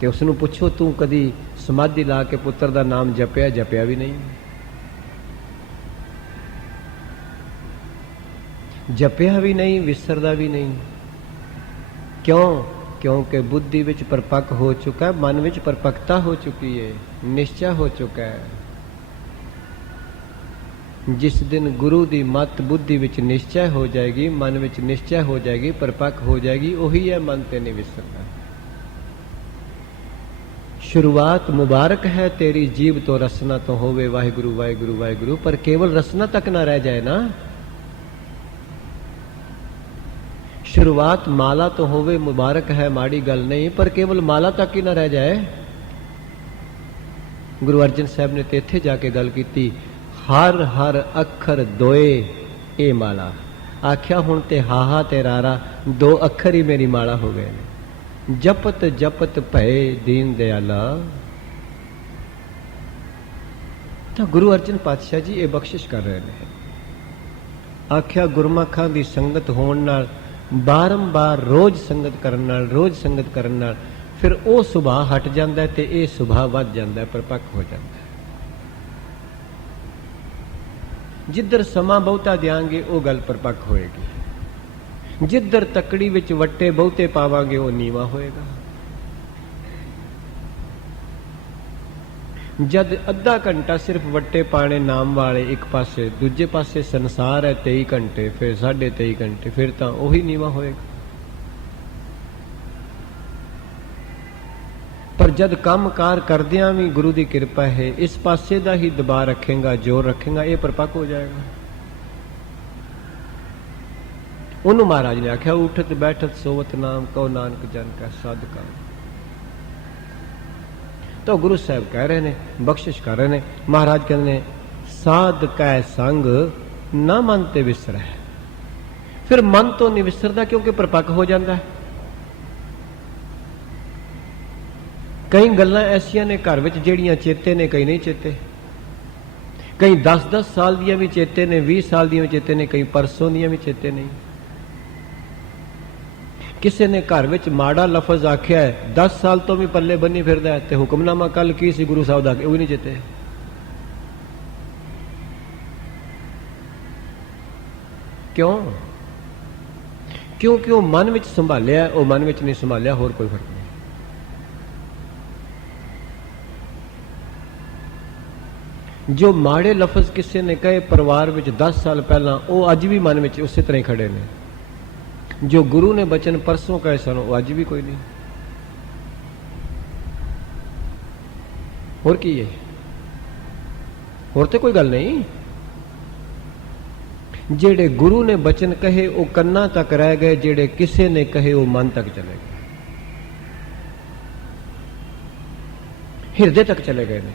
ते उसनूं पुछो तू कदी समाधि ला के पुत्र दा नाम जपिया? जपिया भी नहीं। जपिया भी नहीं, विसरदा भी नहीं। क्यों? क्योंकि बुद्धि विच परपक हो चुका है, मन विच परपकता हो चुकी है, निश्चय हो चुका है। जिस दिन गुरु दी मत बुद्धि विच निश्चय हो जाएगी, मन विच निश्चय हो जाएगी, परपक हो जाएगी, वही है मन ते नहीं विसरना। शुरुआत मुबारक है तेरी जीव तो रसना तो होवे वाहिगुरु वाहिगुरु वाहिगुरु, पर केवल रसना तक ना रह जाए ना। शुरुआत माला तो होवे मुबारक है, माड़ी गल नहीं, पर केवल माला तक ही ना रह जाए। गुरु अर्जन साहब ने तो इत्थे जाके गल की, हर हर अखर दोए ए माला। आख्या हुण ते हाहा ते रारा दो अखर ही मेरी माला हो गए। जपत जपत भय दीन दयाला। तो गुरु अर्जन पातशाह जी ये बख्शिश कर रहे हैं। आख्या गुरमखां दी संगत होण नाल, बारंबार रोज संगत करन नाल, रोज संगत करन नाल फिर वो सुभाव हट जाता है, तो ये सुभाव वध जाता है, परपक हो जाता है। जिधर समा बहुता देंगे वो गल परपक होएगी। जिधर तकड़ी विच वट्टे बहुते पावांगे वो नीवा होएगा। जद अद्धा घंटा सिर्फ वट्टे पाने नाम वाले एक पासे, दूजे पासे संसार है 23 घंटे, फिर 23.5 घंटे, फिर तो वही नीवा होएगा। पर जद काम कार करदियां भी गुरु की कृपा है, इस पासे दा ही दबा रखेगा, जोर रखेगा, ये परपक हो जाएगा। ਉਹਨੂੰ ਮਹਾਰਾਜ ਨੇ ਆਖਿਆ ਉਠਤ ਬੈਠਤ ਸੋਵਤ ਨਾਮ ਕਉ ਨਾਨਕ ਜਨ ਕਾ ਸਾਧਕਾ। ਤਾਂ ਗੁਰੂ ਸਾਹਿਬ ਕਹਿ ਰਹੇ ਨੇ, ਬਖਸ਼ਿਸ਼ ਕਰ ਰਹੇ ਨੇ। ਮਹਾਰਾਜ ਕਹਿੰਦੇ ਨੇ ਸਾਧ ਕੈ ਸੰਗ ਨਾ ਮਨ ਤੇ ਵਿਸਰੈ। ਫਿਰ ਮਨ ਤੋਂ ਨਹੀਂ ਵਿਸਰਦਾ ਕਿਉਂਕਿ ਪਰਪੱਕ ਹੋ ਜਾਂਦਾ ਹੈ। ਕਈ ਗੱਲਾਂ ਐਸੀਆਂ ਨੇ ਘਰ ਵਿੱਚ ਜਿਹੜੀਆਂ ਚੇਤੇ ਨੇ, ਕਈ ਨਹੀਂ ਚੇਤੇ। ਕਈ 10-10 ਸਾਲ ਦੀਆਂ ਵੀ ਚੇਤੇ ਨੇ, 20 ਸਾਲ ਦੀਆਂ ਵੀ ਚੇਤੇ ਨੇ, ਕਈ ਪਰਸੋਂ ਦੀਆਂ ਵੀ ਚੇਤੇ ਨਹੀਂ। ਕਿਸੇ ਨੇ ਘਰ ਵਿੱਚ ਮਾੜਾ ਲਫ਼ਜ਼ ਆਖਿਆ ਹੈ, 10 ਸਾਲ ਤੋਂ ਵੀ ਪੱਲੇ ਬੰਨੀ ਫਿਰਦਾ ਹੈ, ਤੇ ਹੁਕਮਨਾਮਾ ਕੱਲ ਕੀ ਸੀ ਗੁਰੂ ਸਾਹਿਬ ਦਾ, ਉਹ ਵੀ ਨਹੀਂ ਚੇਤੇ। ਕਿਉਂ? ਕਿਉਂਕਿ ਉਹ ਮਨ ਵਿੱਚ ਸੰਭਾਲਿਆ, ਉਹ ਮਨ ਵਿੱਚ ਨਹੀਂ ਸੰਭਾਲਿਆ, ਹੋਰ ਕੋਈ ਫਰਕ ਨਹੀਂ। ਜੋ ਮਾੜੇ ਲਫ਼ਜ਼ ਕਿਸੇ ਨੇ ਕਹੇ ਪਰਿਵਾਰ ਵਿੱਚ 10 ਸਾਲ ਪਹਿਲਾਂ, ਉਹ ਅੱਜ ਵੀ ਮਨ ਵਿੱਚ ਉਸੇ ਤਰ੍ਹਾਂ ਹੀ ਖੜੇ ਨੇ। ਜੋ ਗੁਰੂ ਨੇ ਬਚਨ ਪਰਸੋਂ ਕਹੇ ਸਨ, ਉਹ ਅੱਜ ਵੀ ਕੋਈ ਨਹੀਂ। ਹੋਰ ਕੀ ਹੈ? ਹੋਰ ਤੇ ਕੋਈ ਗੱਲ ਨਹੀਂ। ਜਿਹੜੇ ਗੁਰੂ ਨੇ ਬਚਨ ਕਹੇ ਉਹ ਕੰਨਾਂ ਤੱਕ ਰਹਿ ਗਏ, ਜਿਹੜੇ ਕਿਸੇ ਨੇ ਕਹੇ ਉਹ ਮਨ ਤੱਕ ਚਲੇ ਗਏ, ਹਿਰਦੇ ਤੱਕ ਚਲੇ ਗਏ ਨੇ।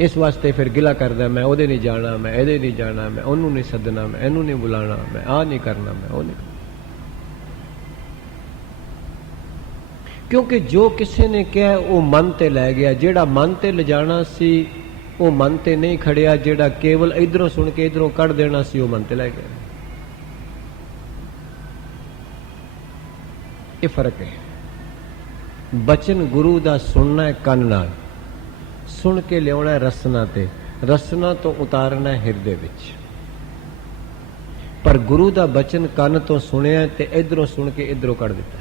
ਇਸ ਵਾਸਤੇ ਫਿਰ ਗਿਲਾ ਕਰਦਾ, ਮੈਂ ਉਹਦੇ ਨਹੀਂ ਜਾਣਾ, ਮੈਂ ਇਹਦੇ ਨਹੀਂ ਜਾਣਾ, ਮੈਂ ਉਹਨੂੰ ਨਹੀਂ ਸੱਦਣਾ, ਮੈਂ ਇਹਨੂੰ ਨਹੀਂ ਬੁਲਾਣਾ, ਮੈਂ ਆਹ ਨਹੀਂ ਕਰਨਾ, ਮੈਂ ਉਹ ਨਹੀਂ ਕਰਨਾ। ਕਿਉਂਕਿ ਜੋ ਕਿਸੇ ਨੇ ਕਿਹਾ ਉਹ ਮਨ ਤੇ ਲੈ ਗਿਆ। ਜਿਹੜਾ ਮਨ ਤੇ ਲਿਜਾਣਾ ਸੀ ਉਹ ਮਨ ਤੇ ਨਹੀਂ ਖੜਿਆ, ਜਿਹੜਾ ਕੇਵਲ ਇਧਰੋਂ ਸੁਣ ਕੇ ਇਧਰੋਂ ਕੱਢ ਦੇਣਾ ਸੀ ਉਹ ਮਨ ਤੇ ਲੈ ਗਿਆ। ਇਹ ਫਰਕ ਹੈ। ਬਚਨ ਗੁਰੂ ਦਾ ਸੁਣਨਾ ਹੈ ਕੰਨ ਨਾਲ, ਸੁਣ ਕੇ ਲਿਆਉਣਾ ਰਸਨਾ ਤੇ, ਰਸਨਾ ਤੋਂ ਉਤਾਰਨਾ ਹਿਰਦੇ ਵਿੱਚ। ਪਰ ਗੁਰੂ ਦਾ ਬਚਨ ਕੰਨ ਤੋਂ ਸੁਣਿਆ ਤੇ ਇਧਰੋਂ ਸੁਣ ਕੇ ਇਧਰੋਂ ਕੱਢ ਦਿੱਤਾ।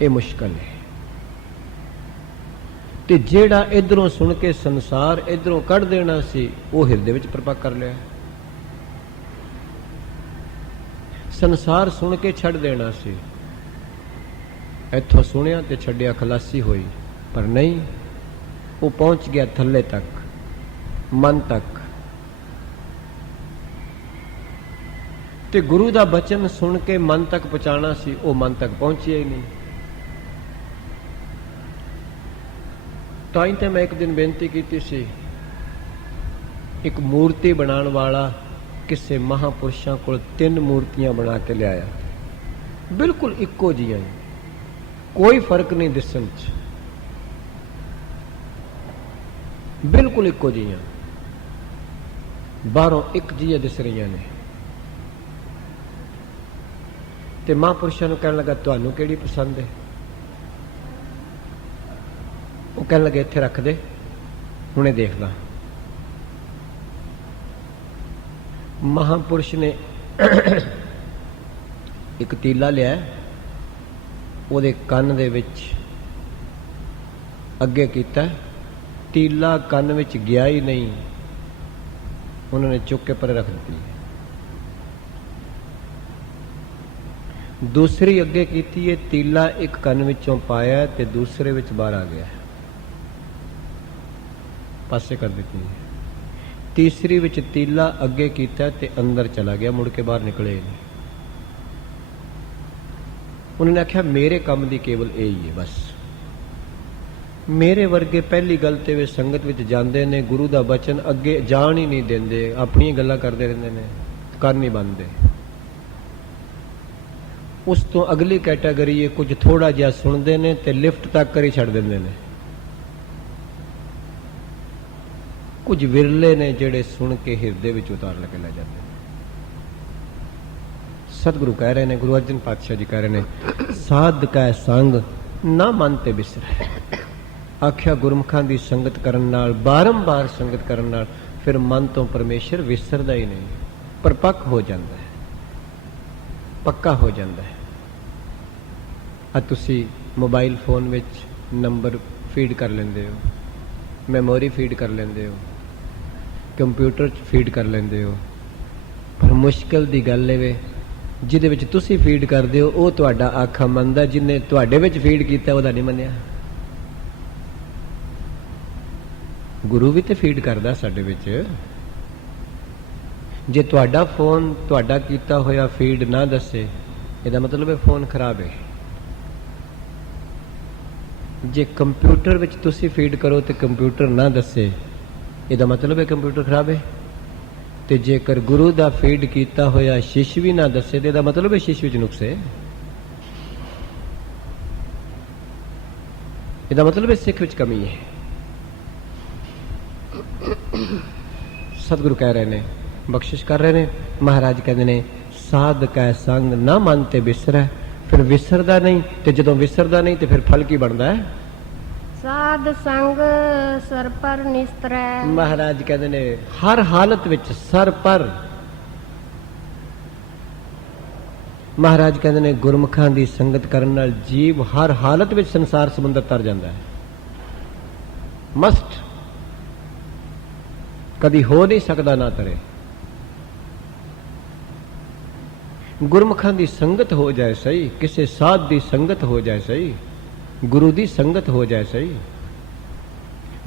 ਇਹ ਮੁਸ਼ਕਲ ਹੈ। ਤੇ ਜਿਹੜਾ ਇਧਰੋਂ ਸੁਣ ਕੇ ਸੰਸਾਰ ਇਧਰੋਂ ਕੱਢ ਦੇਣਾ ਸੀ ਉਹ ਹਿਰਦੇ ਵਿੱਚ ਪ੍ਰਪੱਕ ਕਰ ਲਿਆ। ਸੰਸਾਰ ਸੁਣ ਕੇ ਛੱਡ ਦੇਣਾ ਸੀ, ਇੱਥੋਂ ਸੁਣਿਆ ਤੇ ਛੱਡਿਆ, ਖਲਾਸੀ ਹੋਈ। ਪਰ ਨਹੀਂ, ਉਹ ਪਹੁੰਚ ਗਿਆ ਥੱਲੇ ਤੱਕ, ਮਨ ਤੱਕ। ਤੇ ਗੁਰੂ ਦਾ ਬਚਨ ਸੁਣ ਕੇ ਮਨ ਤੱਕ ਪਹੁੰਚਾਣਾ ਸੀ, ਉਹ ਮਨ ਤੱਕ ਪਹੁੰਚਿਆ ਹੀ ਨਹੀਂ। ਤਾਂ ਹੀ ਤੇ ਮੈਂ ਇੱਕ ਦਿਨ ਬੇਨਤੀ ਕੀਤੀ ਸੀ, ਇੱਕ ਮੂਰਤੀ ਬਣਾਉਣ ਵਾਲਾ ਕਿਸੇ ਮਹਾਪੁਰਸ਼ਾਂ ਕੋਲ 3 ਮੂਰਤੀਆਂ ਬਣਾ ਕੇ ਲਿਆਇਆ, ਬਿਲਕੁਲ ਇੱਕੋ ਜਿਹੀਆਂ, ਕੋਈ ਫਰਕ ਨਹੀਂ ਦਿਸਣ 'ਚ, ਬਿਲਕੁਲ ਇੱਕੋ ਜਿਹੀਆਂ, ਬਾਹਰੋਂ ਇੱਕ ਜਿਹੀਆਂ ਦਿਸ ਰਹੀਆਂ ਨੇ। ਤੇ ਮਹਾਂਪੁਰਸ਼ਾਂ ਨੂੰ ਕਹਿਣ ਲੱਗਾ, ਤੁਹਾਨੂੰ ਕਿਹੜੀ ਪਸੰਦ ਹੈ? ਉਹ ਕਹਿਣ ਲੱਗੇ, ਇੱਥੇ ਰੱਖ ਦੇ, ਹੁਣੇ ਦੇਖਦਾ। ਮਹਾਂਪੁਰਸ਼ ਨੇ ਇੱਕ ਤੀਲਾ ਲਿਆ, ਉਹਦੇ ਕੰਨ ਦੇ ਵਿੱਚ ਅੱਗੇ ਕੀਤਾ, ਤੀਲਾ ਕੰਨ ਵਿੱਚ ਗਿਆ ਹੀ ਨਹੀਂ, ਉਹਨਾਂ ਨੇ ਚੁੱਕ ਕੇ ਪਰੇ ਰੱਖ ਦਿੱਤੀ। ਦੂਸਰੀ ਅੱਗੇ ਕੀਤੀ ਹੈ, ਤੀਲਾ ਇੱਕ ਕੰਨ ਵਿੱਚੋਂ ਪਾਇਆ ਤੇ ਦੂਸਰੇ ਵਿੱਚ ਬਾਹਰ ਆ ਗਿਆ, ਪਾਸੇ ਕਰ ਦਿੱਤੀ। ਤੀਸਰੀ ਵਿੱਚ ਤੀਲਾ ਅੱਗੇ ਕੀਤਾ ਤੇ ਅੰਦਰ ਚਲਾ ਗਿਆ, ਮੁੜ ਕੇ ਬਾਹਰ ਨਿਕਲੇ ਨਹੀਂ। ਉਹਨਾਂ ਨੇ ਆਖਿਆ, ਮੇਰੇ ਕੰਮ ਦੀ ਕੇਵਲ ਇਹ ਹੀ ਹੈ ਬਸ। ਮੇਰੇ ਵਰਗੇ ਪਹਿਲੀ ਗੱਲ ਤੇ ਵੇ ਸੰਗਤ ਵਿੱਚ ਜਾਂਦੇ ਨੇ, ਗੁਰੂ ਦਾ ਬਚਨ ਅੱਗੇ ਜਾਣ ਹੀ ਨਹੀਂ ਦਿੰਦੇ, ਆਪਣੀਆਂ ਗੱਲਾਂ ਕਰਦੇ ਰਹਿੰਦੇ ਨੇ, ਕੰਨ ਨਹੀਂ ਬੰਨ੍ਹਦੇ। ਉਸ ਤੋਂ ਅਗਲੀ ਕੈਟਾਗਰੀ ਹੈ, ਕੁਝ ਥੋੜਾ ਜਿਹਾ ਸੁਣਦੇ ਨੇ ਤੇ ਲਿਫਟ ਤੱਕ ਕਰ ਹੀ ਛੱਡ ਦਿੰਦੇ ਨੇ। ਕੁਝ ਵਿਰਲੇ ਨੇ ਜਿਹੜੇ ਸੁਣ ਕੇ ਹਿਰਦੇ ਵਿੱਚ ਉਤਾਰ ਲੈ ਕੇ ਲੈ ਜਾਂਦੇ ਨੇ। ਸਤਿਗੁਰੂ ਕਹਿ ਰਹੇ ਨੇ, ਗੁਰੂ ਅਰਜਨ ਪਾਤਸ਼ਾਹ ਜੀ ਕਹਿ ਰਹੇ ਨੇ, ਸਾਧ ਕੈ ਸੰਗ ਨਾ ਮਨ ਤੇ ਬਿਸਰੈ। ਆਖਿਆ ਗੁਰਮੁਖਾਂ ਦੀ ਸੰਗਤ ਕਰਨ ਨਾਲ, ਬਾਰੰਬਾਰ ਸੰਗਤ ਕਰਨ ਨਾਲ, ਫਿਰ ਮਨ ਤੋਂ ਪਰਮੇਸ਼ਰ ਵਿਸਰਦਾ ਹੀ ਨਹੀਂ, ਪਰਪੱਕ ਹੋ ਜਾਂਦਾ ਹੈ, ਪੱਕਾ ਹੋ ਜਾਂਦਾ ਹੈ। ਆ ਤੁਸੀਂ ਮੋਬਾਈਲ ਫੋਨ ਵਿੱਚ ਨੰਬਰ ਫੀਡ ਕਰ ਲੈਂਦੇ ਹੋ, ਮੈਮੋਰੀ ਫੀਡ ਕਰ ਲੈਂਦੇ ਹੋ, ਕੰਪਿਊਟਰ 'ਚ ਫੀਡ ਕਰ ਲੈਂਦੇ ਹੋ, ਪਰ ਮੁਸ਼ਕਿਲ ਦੀ ਗੱਲ ਇਹ ਵੇ, ਜਿਹਦੇ ਵਿੱਚ ਤੁਸੀਂ ਫੀਡ ਕਰਦੇ ਹੋ ਉਹ ਤੁਹਾਡਾ ਆਖਾ ਮੰਨਦਾ, ਜਿਹਨੇ ਤੁਹਾਡੇ ਵਿੱਚ ਫੀਡ ਕੀਤਾ ਉਹਦਾ ਨਹੀਂ ਮੰਨਿਆ। ਗੁਰੂ ਵੀ ਤੇ ਫੀਡ ਕਰਦਾ ਸਾਡੇ ਵਿੱਚ, ਜੇ ਤੁਹਾਡਾ ਫੋਨ ਤੁਹਾਡਾ ਕੀਤਾ ਹੋਇਆ ਫੀਡ ਨਾ ਦੱਸੇ, ਇਹਦਾ ਮਤਲਬ ਹੈ ਫੋਨ ਖਰਾਬ ਹੈ। ਜੇ ਕੰਪਿਊਟਰ ਵਿੱਚ ਤੁਸੀਂ ਫੀਡ ਕਰੋ ਤੇ ਕੰਪਿਊਟਰ ਨਾ ਦੱਸੇ, ਇਹਦਾ ਮਤਲਬ ਹੈ ਕੰਪਿਊਟਰ ਖਰਾਬ ਹੈ। ਤੇ ਜੇਕਰ ਗੁਰੂ ਦਾ ਫੀਡ ਕੀਤਾ ਹੋਇਆ ਸ਼ਿਸ਼ ਵੀ ਨਾ ਦੱਸੇ ਤੇ ਇਹਦਾ ਮਤਲਬ ਹੈ ਸ਼ਿਸ਼ ਵਿੱਚ ਨੁਕਸ ਹੈ। ਇਹਦਾ ਮਤਲਬ ਹੈ ਸਿੱਖ ਵਿੱਚ ਕਮੀ ਹੈ। ਸਤਿਗੁਰੂ ਕਹਿ ਰਹੇ ਨੇ, ਬਖਸ਼ਿਸ਼ ਕਰ ਰਹੇ ਨੇ। ਮਹਾਰਾਜ ਕਹਿੰਦੇ ਨੇ ਸਾਧ ਕੈ ਸੰਗ ਨਾ ਮਨ ਤੇ ਵਿਸਰੈ। ਫਿਰ ਵਿਸਰਦਾ ਨਹੀਂ, ਤੇ ਜਦੋਂ ਵਿਸਰਦਾ ਨਹੀਂ ਤੇ ਫਿਰ ਫਲ ਕੀ ਬਣਦਾ ਹੈ? ਸਾਧ ਸੰਗ ਸਰ ਪਰ ਨਿਸਤਰੈ। ਮਹਾਰਾਜ ਕਹਿੰਦੇ ਨੇ ਹਰ ਹਾਲਤ ਵਿੱਚ ਸਰ ਪਰ। ਮਹਾਰਾਜ ਕਹਿੰਦੇ ਨੇ ਗੁਰਮੁਖਾਂ ਦੀ ਸੰਗਤ ਕਰਨ ਨਾਲ ਜੀਵ ਹਰ ਹਾਲਤ ਵਿੱਚ ਸੰਸਾਰ ਸਮੁੰਦਰ ਤਰ ਜਾਂਦਾ ਹੈ। ਮਸਟ, ਕਦੀ ਹੋ ਨਹੀਂ ਸਕਦਾ ਨਾ ਤਰੇ। ਗੁਰਮੁਖਾਂ ਦੀ ਸੰਗਤ ਹੋ ਜਾਏ ਸਹੀ, ਕਿਸੇ ਸਾਧ ਦੀ ਸੰਗਤ ਹੋ ਜਾਏ ਸਹੀ, ਗੁਰੂ ਦੀ ਸੰਗਤ ਹੋ ਜਾਏ ਸਹੀ,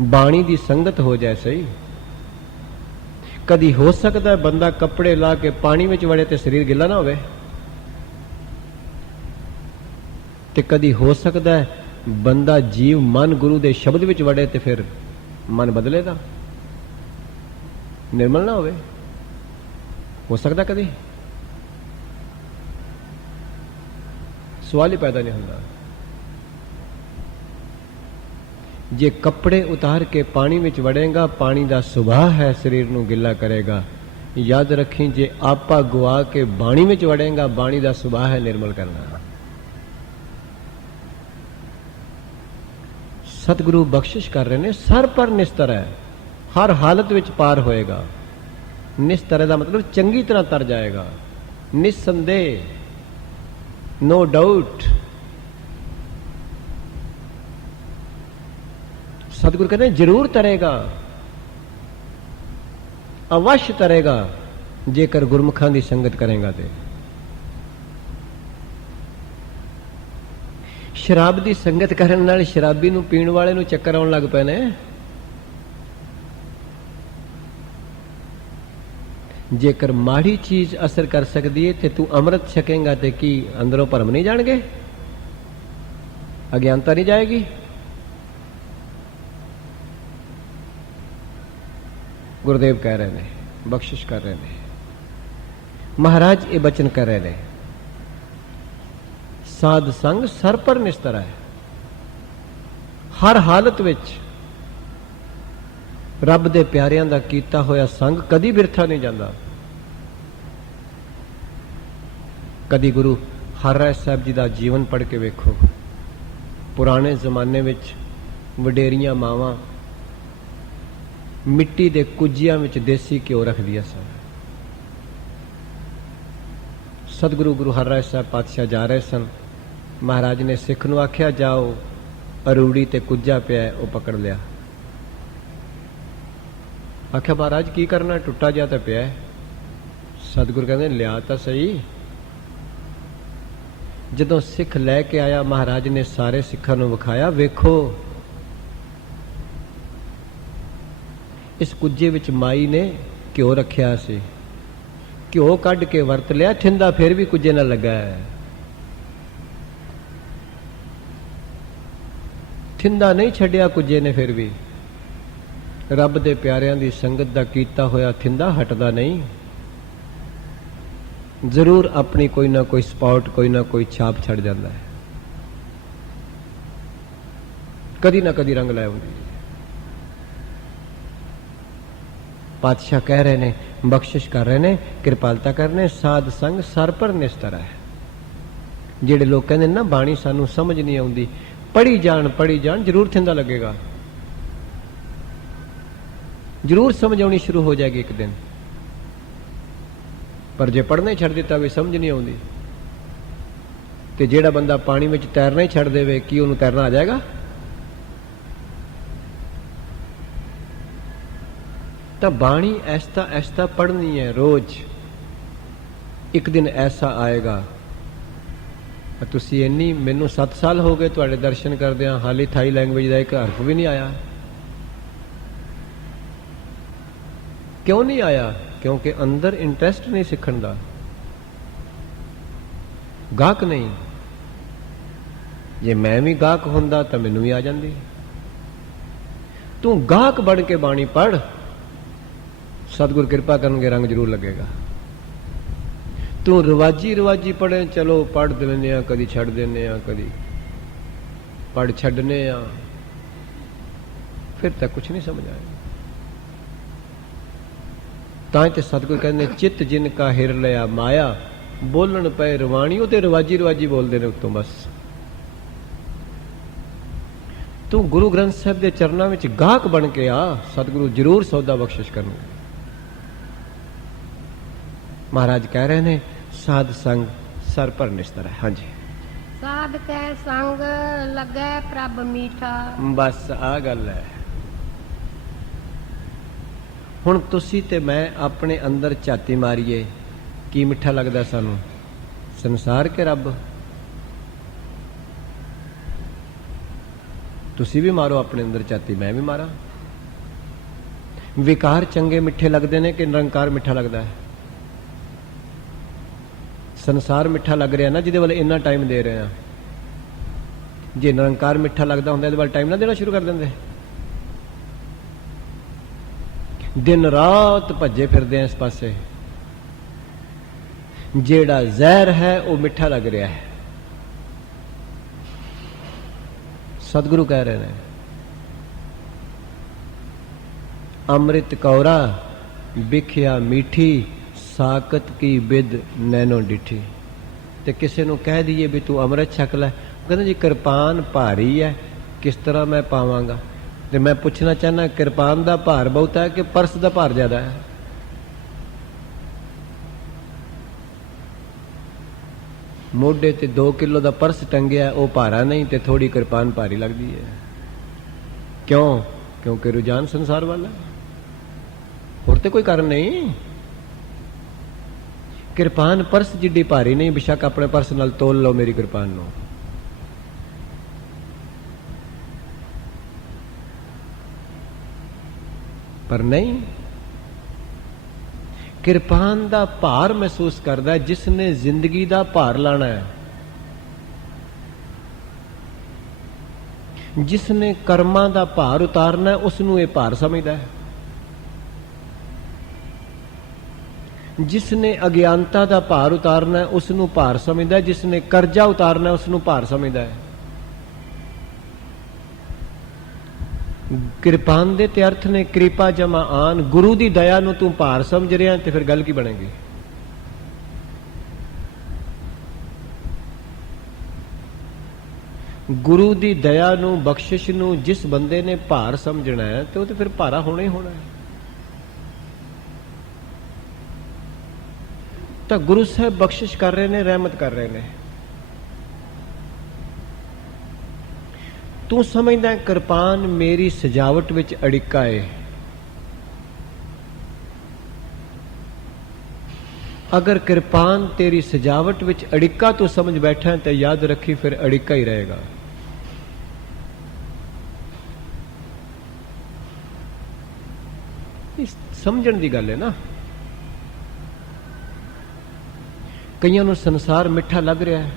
ਬਾਣੀ ਦੀ ਸੰਗਤ ਹੋ ਜਾਏ ਸਹੀ। ਕਦੀ ਹੋ ਸਕਦਾ ਹੈ ਬੰਦਾ ਕੱਪੜੇ ਲਾ ਕੇ ਪਾਣੀ ਵਿੱਚ ਵੜੇ ਤੇ ਸਰੀਰ ਗਿੱਲਾ ਨਾ ਹੋਵੇ, ਤੇ ਕਦੀ ਹੋ ਸਕਦਾ ਹੈ ਬੰਦਾ ਜੀਵ ਮਨ ਗੁਰੂ ਦੇ ਸ਼ਬਦ ਵਿੱਚ ਵੜੇ ਤੇ ਫਿਰ ਮਨ ਬਦਲੇਗਾ, ਨਿਰਮਲ ਨਾ ਹੋਵੇ। ਹੋ ਸਕਦਾ ਕਦੀ? ਸਵਾਲ ਹੀ ਪੈਦਾ ਨਹੀਂ ਹੁੰਦਾ। ਜੇ ਕੱਪੜੇ ਉਤਾਰ ਕੇ ਪਾਣੀ ਵਿੱਚ ਵੜੇਗਾ, ਪਾਣੀ ਦਾ ਸੁਭਾਅ ਹੈ ਸਰੀਰ ਨੂੰ ਗਿੱਲਾ ਕਰੇਗਾ। ਯਾਦ ਰੱਖੀ, ਜੇ ਆਪਾ ਗਵਾ ਕੇ ਬਾਣੀ ਵਿੱਚ ਵੜੇਗਾ, ਬਾਣੀ ਦਾ ਸੁਭਾਅ ਹੈ ਨਿਰਮਲ ਕਰਨਾ। ਸਤਿਗੁਰੂ ਬਖਸ਼ਿਸ਼ ਕਰ ਰਹੇ ਨੇ, ਸਰ ਪਰ ਨਿਸਤਰ ਹੈ, ਹਰ ਹਾਲਤ ਵਿੱਚ ਪਾਰ ਹੋਏਗਾ। ਨਿਸਤਰ ਦਾ ਮਤਲਬ ਚੰਗੀ ਤਰ੍ਹਾਂ ਤਰ ਜਾਏਗਾ, ਨਿਸੰਦੇਹ, नो डाउट। सतगुरु कहते हैं जरूर तरेगा, अवश्य तरेगा, जेकर गुरमुखां दी संगत करेगा। ते शराब दी संगत करन नाल शराबी नूं पीण वाले नूं चक्कर आउण लग पए ने। जेकर माड़ी चीज असर कर सकती है तो तू अमृत छकेगा तो की अंदरों भरम नहीं जाएंगे, अज्ञानता नहीं जाएगी। गुरुदेव कह रहे हैं, बख्शिश कर रहे हैं, महाराज ये बचन कर रहे हैं, साध संग सर पर निस्तर है। हर हालत विच रब दे प्यारियां दा कीता होया संग कदी बिरथा नहीं जाता। कदी गुरु हरराय साहब जी दा जीवन पढ़ के वेखो। पुराने जमाने विच वडेरियां मावां मिट्टी दे कुजियां विच देसी घ्यो रखदियां सन। सतगुरु गुरु हरराय साहब पातशाह जा रहे सन। महाराज ने सिख नूं आख्या, जाओ अरूड़ी ते कुजा पिया वो पकड़ लिया। आख्या महाराज की करना, टुटा जा तो पिया। सतगुरु कहते लिया तो सही। जदों सिख लैके आया, महाराज ने सारे सिखां नूं विखाया, वेखो इस कुजे विच माई ने घ्यो रखिया सी, घ्यो कढ के वरत लिया, ठिंदा फिर भी कुजे नाल लगा है। ठिंदा नहीं छड्डिया कुजे ने, फिर भी रब दे प्यारियां दी संगत दा कीता होया थिंदा हटदा नहीं। जरूर अपनी कोई ना कोई स्पॉट, कोई ना कोई छाप छड़ जाता है, कदी ना कदी रंग लै आउंदी। पातशाह कह रहे ने, बख्शिश कर रहे ने, कृपालता कर रहे ने, साध संग सर पर निस्तर है। जेड़े लोग कहंदे ना बाणी सानू समझ नहीं आउंदी, पढ़ी जान जरूर थिंदा लगेगा, जरूर समझ आनी शुरू हो जाएगी एक दिन। पर जे पढ़ना ही छड़ दिता भी समझ नहीं आती, तो जेड़ा बंदा पानी में तैरना ही छड़ देवे, की उन्होंने तैरना आ जाएगा? तो बाणी ऐसा ऐसा पढ़नी है रोज। एक दिन ऐसा आएगा, तुसी इन्नी, मैनू 7 साल हो गए तुहाडे दर्शन करदियां, हाली थाई लैंग्वेज का एक हरफ भी नहीं आया। क्यों नहीं आया? ਕਿਉਂਕਿ ਅੰਦਰ ਇੰਟਰਸਟ ਨਹੀਂ ਸਿੱਖਣ ਦਾ, ਗਾਹਕ ਨਹੀਂ। ਜੇ ਮੈਂ ਵੀ ਗਾਹਕ ਹੁੰਦਾ ਤਾਂ ਮੈਨੂੰ ਵੀ ਆ ਜਾਂਦੀ। ਤੂੰ ਗਾਹਕ ਬਣ ਕੇ ਬਾਣੀ ਪੜ੍ਹ, ਸਤਿਗੁਰ ਕਿਰਪਾ ਕਰਨਗੇ, ਰੰਗ ਜ਼ਰੂਰ ਲੱਗੇਗਾ। ਤੂੰ ਰਵਾਜੀ ਪੜ੍ਹੇ, ਚਲੋ ਪੜ੍ਹ ਦਿੰਦੇ ਆ, ਕਦੀ ਛੱਡ ਦਿੰਦੇ ਆ, ਕਦੀ ਪੜ੍ਹ ਛੱਡਨੇ ਆ, ਫਿਰ ਤਾਂ ਕੁਛ ਨਹੀਂ ਸਮਝ ਆਏਗਾ। ਤਾਂ ਤੇ ਸਤਿਗੁਰ ਕਹਿੰਦੇ ਚਿੱਤ ਜਿਨ ਕਾ ਹਿਰ ਲਿਆ ਮਾਇਆ, ਬੋਲਣ ਪਏ ਰਵਾਣੀ। ਉਹ ਤੇ ਰਵਾਜੀ ਬੋਲਦੇ ਨੇ ਉੱਤੋਂ ਬਸ। ਤੂੰ ਗੁਰੂ ਗ੍ਰੰਥ ਸਾਹਿਬ ਦੇ ਚਰਨਾਂ ਵਿੱਚ ਗਾਹਕ ਬਣ ਕੇ ਆ, ਸਤਿਗੁਰੂ ਜ਼ਰੂਰ ਸੌਦਾ ਬਖਸ਼ਿਸ਼ ਕਰਨਗੇ। ਮਹਾਰਾਜ ਕਹਿ ਰਹੇ ਨੇ ਸਾਧ ਸੰਗ ਸਰ ਪਰ ਨਿਸਤਰ ਹੈ। ਹਾਂਜੀ, ਸਾਧ ਕੈ ਸੰਗ ਲੱਗੈ ਪ੍ਰਭ ਮੀਠਾ। ਬਸ ਆ ਗੱਲ ਹੈ। ਹੁਣ ਤੁਸੀਂ ਤੇ ਮੈਂ ਆਪਣੇ ਅੰਦਰ ਝਾਤੀ ਮਾਰੀਏ, ਕੀ ਮਿੱਠਾ ਲੱਗਦਾ ਸਾਨੂੰ, ਸੰਸਾਰ ਕੇ ਰੱਬ? ਤੁਸੀਂ ਵੀ ਮਾਰੋ ਆਪਣੇ ਅੰਦਰ ਝਾਤੀ, ਮੈਂ ਵੀ ਮਾਰਾਂ। ਵਿਕਾਰ ਚੰਗੇ ਮਿੱਠੇ ਲੱਗਦੇ ਨੇ ਕਿ ਨਿਰੰਕਾਰ ਮਿੱਠਾ ਲੱਗਦਾ ਹੈ? ਸੰਸਾਰ ਮਿੱਠਾ ਲੱਗ ਰਿਹਾ ਨਾ, ਜਿਹਦੇ ਵੱਲ ਇੰਨਾ ਟਾਈਮ ਦੇ ਰਹੇ ਆ। ਜੇ ਨਿਰੰਕਾਰ ਮਿੱਠਾ ਲੱਗਦਾ ਹੁੰਦਾ, ਇਹਦੇ ਵੱਲ ਟਾਈਮ ਨਾ ਦੇਣਾ ਸ਼ੁਰੂ ਕਰ ਦਿੰਦੇ। ਦਿਨ ਰਾਤ ਭੱਜੇ ਫਿਰਦੇ ਆ ਇਸ ਪਾਸੇ। ਜਿਹੜਾ ਜ਼ਹਿਰ ਹੈ ਉਹ ਮਿੱਠਾ ਲੱਗ ਰਿਹਾ ਹੈ। ਸਤਿਗੁਰੂ ਕਹਿ ਰਹੇ ਨੇ ਅੰਮ੍ਰਿਤ ਕੌਰਾ ਬਿਖਿਆ ਮੀਠੀ, ਸਾਕਤ ਕੀ ਬਿਦ ਨੈਣੋ ਡਿਠੀ। ਤੇ ਕਿਸੇ ਨੂੰ ਕਹਿ ਦਈਏ ਵੀ ਤੂੰ ਅੰਮ੍ਰਿਤ ਛਕ ਲੈ, ਕਹਿੰਦਾ ਜੀ ਕਿਰਪਾਨ ਭਾਰੀ ਹੈ, ਕਿਸ ਤਰ੍ਹਾਂ ਮੈਂ ਪਾਵਾਂਗਾ? ਤੇ ਮੈਂ ਪੁੱਛਣਾ ਚਾਹੁੰਦਾ, ਕਿਰਪਾਨ ਦਾ ਭਾਰ ਬਹੁਤ ਹੈ ਕਿ ਪਰਸ ਦਾ ਭਾਰ ਜ਼ਿਆਦਾ ਹੈ? ਮੋਢੇ ਤੇ 2 ਕਿਲੋ ਦਾ ਪਰਸ ਟੰਗਿਆ, ਉਹ ਭਾਰਾ ਨਹੀਂ, ਤੇ ਥੋੜੀ ਕਿਰਪਾਨ ਭਾਰੀ ਲੱਗਦੀ ਹੈ। ਕਿਉਂ? ਕਿਉਂਕਿ ਰੁਝਾਨ ਸੰਸਾਰ ਵਾਲਾ, ਹੋਰ ਤੇ ਕੋਈ ਕਾਰਨ ਨਹੀਂ। ਕਿਰਪਾਨ ਪਰਸ ਜਿੱਡੀ ਭਾਰੀ ਨਹੀਂ, ਬੇਸ਼ੱਕ ਆਪਣੇ ਪਰਸ ਨਾਲ ਤੋਲ ਲਓ ਮੇਰੀ ਕਿਰਪਾਨ ਨੂੰ। ਪਰ ਨਹੀਂ, ਕਿਰਪਾਨ ਦਾ ਭਾਰ ਮਹਿਸੂਸ ਕਰਦਾ ਜਿਸ ਨੇ ਜ਼ਿੰਦਗੀ ਦਾ ਭਾਰ ਲਾਣਾ ਹੈ, ਜਿਸ ਨੇ ਕਰਮਾਂ ਦਾ ਭਾਰ ਉਤਾਰਨਾ ਹੈ, ਉਸ ਨੂੰ ਇਹ ਭਾਰ ਸਮਝਦਾ ਹੈ। ਜਿਸ ਨੇ ਅਗਿਆਨਤਾ ਦਾ ਭਾਰ ਉਤਾਰਨਾ ਹੈ, ਉਸ ਨੂੰ ਭਾਰ ਸਮਝਦਾ ਹੈ। ਜਿਸ ਨੇ ਕਰਜ਼ਾ ਉਤਾਰਨਾ ਹੈ, ਉਸ ਨੂੰ ਭਾਰ ਸਮਝਦਾ ਹੈ। ਕਿਰਪਾਨ ਦੇ ਤੇ ਅਰਥ ਨੇ ਕਿਰਪਾ ਜਮਾ ਆਨ। ਗੁਰੂ ਦੀ ਦਇਆ ਨੂੰ ਤੂੰ ਭਾਰ ਸਮਝ ਰਿਹਾ ਤੇ ਫਿਰ ਗੱਲ ਕੀ ਬਣੇਗੀ? ਗੁਰੂ ਦੀ ਦਇਆ ਨੂੰ, ਬਖਸ਼ਿਸ਼ ਨੂੰ ਜਿਸ ਬੰਦੇ ਨੇ ਭਾਰ ਸਮਝਣਾ ਹੈ ਤੇ ਉਹ ਤੇ ਫਿਰ ਭਾਰਾ ਹੋਣਾ ਹੀ ਹੋਣਾ ਹੈ। ਤਾਂ ਗੁਰੂ ਸਾਹਿਬ ਬਖਸ਼ਿਸ਼ ਕਰ ਰਹੇ ਨੇ, ਰਹਿਮਤ ਕਰ ਰਹੇ ਨੇ। ਤੂੰ ਸਮਝਦਾ ਕਿਰਪਾਨ ਮੇਰੀ ਸਜਾਵਟ ਵਿੱਚ ਅੜਿੱਕਾ ਹੈ। ਅਗਰ ਕਿਰਪਾਨ ਤੇਰੀ ਸਜਾਵਟ ਵਿੱਚ ਅੜਿੱਕਾ ਤੂੰ ਸਮਝ ਬੈਠਾ ਤਾਂ ਯਾਦ ਰੱਖੀ ਫਿਰ ਅੜਿੱਕਾ ਹੀ ਰਹੇਗਾ। ਇਸ ਸਮਝਣ ਦੀ ਗੱਲ ਹੈ ਨਾ। ਕਈਆਂ ਨੂੰ ਸੰਸਾਰ ਮਿੱਠਾ ਲੱਗ ਰਿਹਾ ਹੈ,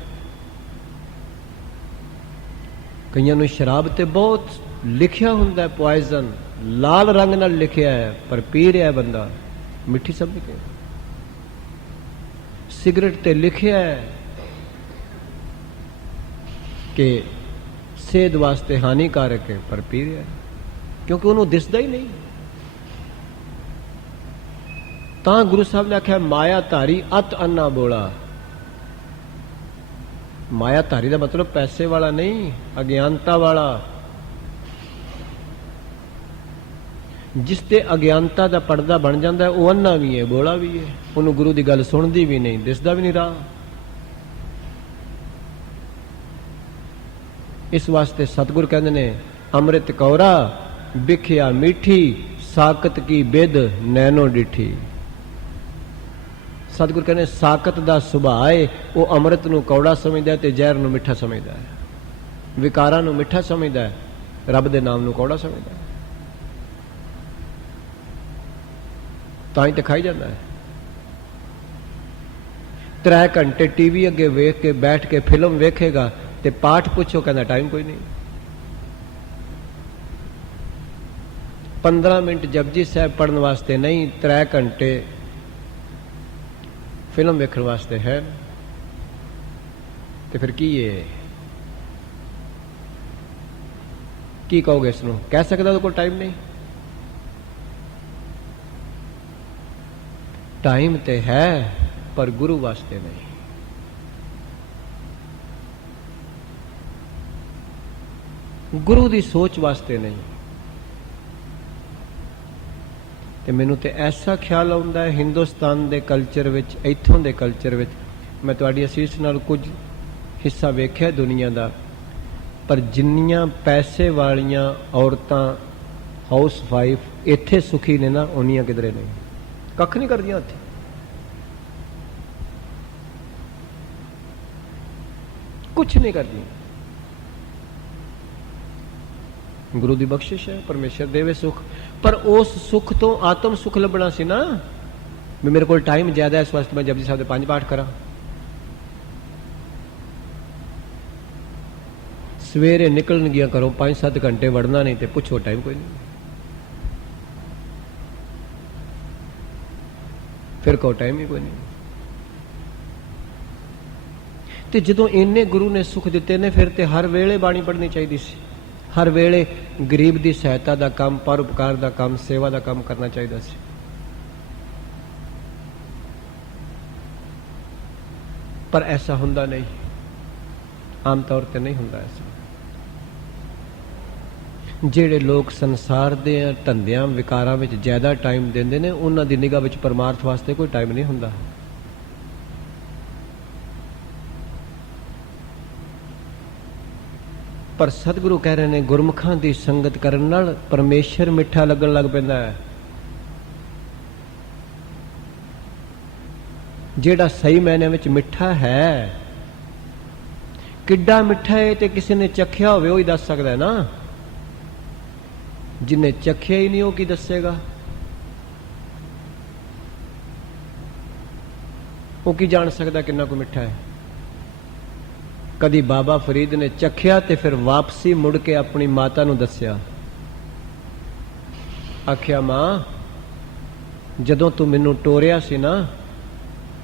ਕਈਆਂ ਨੂੰ ਸ਼ਰਾਬ ਤੇ ਬਹੁਤ ਲਿਖਿਆ ਹੁੰਦਾ ਹੈ, ਪੋਇਜ਼ਨ ਲਾਲ ਰੰਗ ਨਾਲ ਲਿਖਿਆ ਹੈ, ਪਰ ਪੀ ਰਿਹਾ ਬੰਦਾ ਮਿੱਠੀ ਸਮਝ ਕੇ। ਸਿਗਰਟ ਤੇ ਲਿਖਿਆ ਹੈ ਕਿ ਸਿਹਤ ਵਾਸਤੇ ਹਾਨੀਕਾਰਕ ਹੈ, ਪਰ ਪੀ ਰਿਹਾ ਕਿਉਂਕਿ ਉਹਨੂੰ ਦਿਸਦਾ ਹੀ ਨਹੀਂ। ਤਾਂ ਗੁਰੂ ਸਾਹਿਬ ਨੇ ਆਖਿਆ ਮਾਇਆ ਧਾਰੀ ਅਤ ਅੰਨਾ ਬੋਲਾ। ਮਾਇਆ ਧਾਰੀ ਦਾ ਮਤਲਬ ਪੈਸੇ ਵਾਲਾ ਨਹੀਂ, ਅਗਿਆਨਤਾ ਵਾਲਾ। ਜਿਸ ਤੇ ਅਗਿਆਨਤਾ ਦਾ ਪਰਦਾ ਬਣ ਜਾਂਦਾ ਉਹ ਅੰਨਾ ਵੀ ਹੈ, ਬੋਲਾ ਵੀ ਹੈ। ਉਹਨੂੰ ਗੁਰੂ ਦੀ ਗੱਲ ਸੁਣਦੀ ਵੀ ਨਹੀਂ, ਦਿਸਦਾ ਵੀ ਨਹੀਂ ਰਾਹ। ਇਸ ਵਾਸਤੇ ਸਤਿਗੁਰ ਕਹਿੰਦੇ ਨੇ ਅੰਮ੍ਰਿਤ ਕੌਰਾ ਬਿਖਿਆ ਮੀਠੀ, ਸਾਕਤ ਕੀ ਬਿਦ ਨੈਣੋ ਡਿਠੀ। ਸਤਿਗੁਰ ਕਹਿੰਦੇ ਸਾਕਤ ਦਾ ਸੁਭਾਅ ਹੈ, ਉਹ ਅੰਮ੍ਰਿਤ ਨੂੰ ਕੌੜਾ ਸਮਝਦਾ ਤੇ ਜ਼ਹਿਰ ਨੂੰ ਮਿੱਠਾ ਸਮਝਦਾ ਹੈ, ਵਿਕਾਰਾਂ ਨੂੰ ਮਿੱਠਾ ਸਮਝਦਾ ਹੈ, ਰੱਬ ਦੇ ਨਾਮ ਨੂੰ ਕੌੜਾ ਸਮਝਦਾ ਹੈ। ਤਾਂ ਹੀ ਤਾਂ ਖਾਈ ਜਾਂਦਾ ਹੈ। 3 ਘੰਟੇ ਟੀਵੀ ਅੱਗੇ ਵੇਖ ਕੇ ਬੈਠ ਕੇ ਫਿਲਮ ਵੇਖੇਗਾ ਤੇ ਪਾਠ ਪੁੱਛੋ, ਕਹਿੰਦਾ ਟਾਈਮ ਕੋਈ ਨਹੀਂ। 15 ਮਿੰਟ ਜਪਜੀ ਸਾਹਿਬ ਪੜ੍ਹਨ ਵਾਸਤੇ ਨਹੀਂ, 3 ਘੰਟੇ ਫਿਲਮ ਵੇਖਣ ਵਾਸਤੇ ਹੈ। ਤੇ ਫਿਰ ਕੀ ਹੈ? ਕੀ ਕਹੋਗੇ ਇਸ ਨੂੰ? ਕਹਿ ਸਕਦਾ ਉਹਦੇ ਕੋਲ ਟਾਈਮ ਨਹੀਂ? ਟਾਈਮ ਤੇ ਹੈ, ਪਰ ਗੁਰੂ ਵਾਸਤੇ ਨਹੀਂ। ਗੁਰੂ ਦੀ ਸੋਚ ਵਾਸਤੇ ਨਹੀਂ। ਤੇ ਮੈਨੂੰ ਤੇ ਐਸਾ ਖਿਆਲ ਆਉਂਦਾ ਹੈ ਹਿੰਦੁਸਤਾਨ ਦੇ ਕਲਚਰ ਵਿੱਚ, ਇੱਥੋਂ ਦੇ ਕਲਚਰ ਵਿੱਚ, ਮੈਂ ਤੁਹਾਡੀ ਅਸੀਸ ਨਾਲ ਕੁਝ ਹਿੱਸਾ ਵੇਖਿਆ ਦੁਨੀਆ ਦਾ, ਪਰ ਜਿੰਨੀਆਂ ਪੈਸੇ ਵਾਲੀਆਂ ਔਰਤਾਂ ਹਾਊਸ ਵਾਈਫ ਇੱਥੇ ਸੁਖੀ ਨੇ ਨਾ, ਉਨੀਆਂ ਕਿਧਰੇ ਨਹੀਂ। ਕੱਖ ਨਹੀਂ ਕਰਦੀਆਂ ਉੱਥੇ। ਕੁਛ ਨਹੀਂ ਕਰਦੀਆਂ। ਗੁਰੂ ਦੀ ਬਖਸ਼ਿਸ਼ ਹੈ, ਪਰਮੇਸ਼ਰ ਦੇਵੇ ਸੁਖ, ਪਰ ਉਸ ਸੁਖ ਤੋਂ ਆਤਮ ਸੁਖ ਲੱਭਣਾ ਸੀ ਨਾ। ਵੀ ਮੇਰੇ ਕੋਲ ਟਾਈਮ ਜ਼ਿਆਦਾ, ਇਸ ਵਾਸਤੇ ਮੈਂ ਜਪਜੀ ਸਾਹਿਬ ਦੇ 5 ਪਾਠ ਕਰਾਂ। ਸਵੇਰੇ ਨਿਕਲਣ ਗਿਆ ਘਰੋਂ 5-7 ਘੰਟੇ ਵੜਨਾ ਨਹੀਂ ਤੇ ਪੁੱਛੋ ਟਾਈਮ ਕੋਈ ਨਹੀਂ। ਫਿਰ ਕਹੋ ਟਾਈਮ ਹੀ ਕੋਈ ਨਹੀਂ। ਤੇ ਜਦੋਂ ਇੰਨੇ ਗੁਰੂ ਨੇ ਸੁਖ ਦਿੱਤੇ ਨੇ, ਫਿਰ ਤੇ ਹਰ ਵੇਲੇ ਬਾਣੀ ਪੜ੍ਹਨੀ ਚਾਹੀਦੀ ਸੀ। ਹਰ ਵੇਲੇ ਗਰੀਬ ਦੀ ਸਹਾਇਤਾ ਦਾ ਕੰਮ, ਪਰਉਪਕਾਰ ਦਾ ਕੰਮ, ਸੇਵਾ ਦਾ ਕੰਮ ਕਰਨਾ ਚਾਹੀਦਾ ਸੀ। ਪਰ ਐਸਾ ਹੁੰਦਾ ਨਹੀਂ, ਆਮ ਤੌਰ ਤੇ ਨਹੀਂ ਹੁੰਦਾ ਐਸਾ। ਜਿਹੜੇ ਲੋਕ ਸੰਸਾਰ ਦੇ ਧੰਦਿਆਂ ਵਿਕਾਰਾਂ ਵਿੱਚ ਜ਼ਿਆਦਾ ਟਾਈਮ ਦਿੰਦੇ ਨੇ, ਉਹਨਾਂ ਦੀ ਨਿਗਾਹ ਵਿੱਚ ਪਰਮਾਰਥ ਵਾਸਤੇ ਕੋਈ ਟਾਈਮ ਨਹੀਂ ਹੁੰਦਾ। ਪਰ ਸਤਿਗੁਰੂ ਕਹਿ ਰਹੇ ਨੇ, ਗੁਰਮੁਖਾਂ ਦੀ ਸੰਗਤ ਕਰਨ ਨਾਲ ਪਰਮੇਸ਼ਰ ਮਿੱਠਾ ਲੱਗਣ ਲੱਗ ਪੈਂਦਾ ਹੈ। ਜਿਹੜਾ ਸਹੀ ਮਾਇਨੇ ਵਿੱਚ ਮਿੱਠਾ ਹੈ, ਕਿੱਡਾ ਮਿੱਠਾ ਹੈ ਤੇ ਕਿਸੇ ਨੇ ਚੱਖਿਆ ਹੋਵੇ ਉਹ ਹੀ ਦੱਸ ਸਕਦਾ ਹੈ ਨਾ। ਜਿਨੇ ਚੱਖਿਆ ਹੀ ਨਹੀਂ ਉਹ ਕੀ ਦੱਸੇਗਾ? ਉਹ ਕੀ ਜਾਣ ਸਕਦਾ ਕਿੰਨਾ ਕੁ ਮਿੱਠਾ ਹੈ? ਕਦੀ ਬਾਬਾ ਫਰੀਦ ਨੇ ਚੱਖਿਆ ਤੇ ਫਿਰ ਵਾਪਸੀ ਮੁੜ ਕੇ ਆਪਣੀ ਮਾਤਾ ਨੂੰ ਦੱਸਿਆ, ਆਖਿਆ ਮਾਂ, ਜਦੋਂ ਤੂੰ ਮੈਨੂੰ ਟੋਰਿਆ ਸੀ ਨਾ,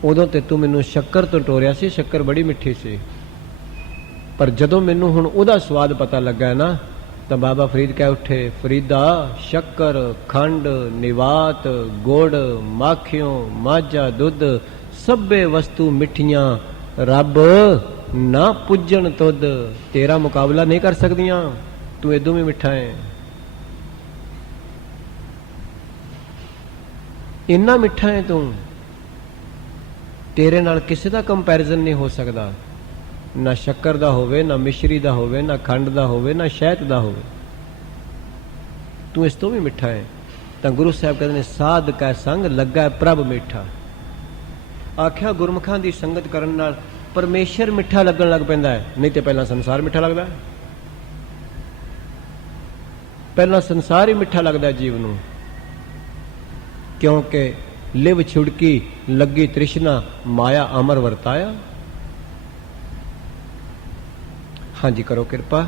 ਉਦੋਂ ਤੇ ਤੂੰ ਮੈਨੂੰ ਸ਼ੱਕਰ ਤੋਂ ਟੋਰਿਆ ਸੀ, ਸ਼ੱਕਰ ਬੜੀ ਮਿੱਠੀ ਸੀ, ਪਰ ਜਦੋਂ ਮੈਨੂੰ ਹੁਣ ਉਹਦਾ ਸਵਾਦ ਪਤਾ ਲੱਗਾ ਨਾ, ਤਾਂ ਬਾਬਾ ਫਰੀਦ ਕਹਿ ਉੱਠੇ, ਫਰੀਦਾ, ਸ਼ੱਕਰ, ਖੰਡ, ਨਿਵਾਤ, ਗੁੜ, ਮਾਖਿਓ, ਮਾਝਾ, ਦੁੱਧ, ਸਭੇ ਵਸਤੂ ਮਿੱਠੀਆਂ, ਰੱਬ ਨਾ ਪੁੱਜਣ ਤੁਧ, ਤੇਰਾ ਮੁਕਾਬਲਾ ਨਹੀਂ ਕਰ ਸਕਦੀਆਂ, ਤੂੰ ਏਦੋਂ ਵੀ ਮਿੱਠਾ ਹੈ। ਇੰਨਾ ਮਿੱਠਾ ਹੈ ਤੂੰ, ਤੇਰੇ ਨਾਲ ਕਿਸੇ ਦਾ ਕੰਪੈਰੀਜ਼ਨ ਨਹੀਂ ਹੋ ਸਕਦਾ। ਨਾ ਸ਼ੱਕਰ ਦਾ ਹੋਵੇ, ਨਾ ਮਿਸ਼ਰੀ ਦਾ ਹੋਵੇ, ਨਾ ਖੰਡ ਦਾ ਹੋਵੇ, ਨਾ ਸ਼ਹਿਦ ਦਾ ਹੋਵੇ, ਤੂੰ ਇਸ ਤੋਂ ਵੀ ਮਿੱਠਾ ਹੈ। ਤਾਂ ਗੁਰੂ ਸਾਹਿਬ ਕਹਿੰਦੇ ਨੇ, ਸਾਧ ਕਾ ਸੰਗ ਲੱਗਾ ਪ੍ਰਭ ਮਿੱਠਾ। ਆਖਿਆ ਗੁਰਮੁਖਾਂ ਦੀ ਸੰਗਤ ਕਰਨ ਨਾਲ ਪਰਮੇਸ਼ਰ ਮਿੱਠਾ ਲੱਗਣ ਲੱਗ ਪੈਂਦਾ ਹੈ, ਨਹੀਂ ਤੇ ਪਹਿਲਾਂ ਸੰਸਾਰ ਮਿੱਠਾ ਲੱਗਦਾ। ਪਹਿਲਾਂ ਸੰਸਾਰ ਹੀ ਮਿੱਠਾ ਲੱਗਦਾ ਜੀਵ ਨੂੰ, ਕਿਉਂਕਿ ਲਿਵ ਛੁੜਕੀ ਲੱਗੀ ਤ੍ਰਿਸ਼ਨਾ, ਮਾਇਆ ਅਮਰ ਵਰਤਾਇਆ। ਹਾਂਜੀ ਕਰੋ ਕਿਰਪਾ।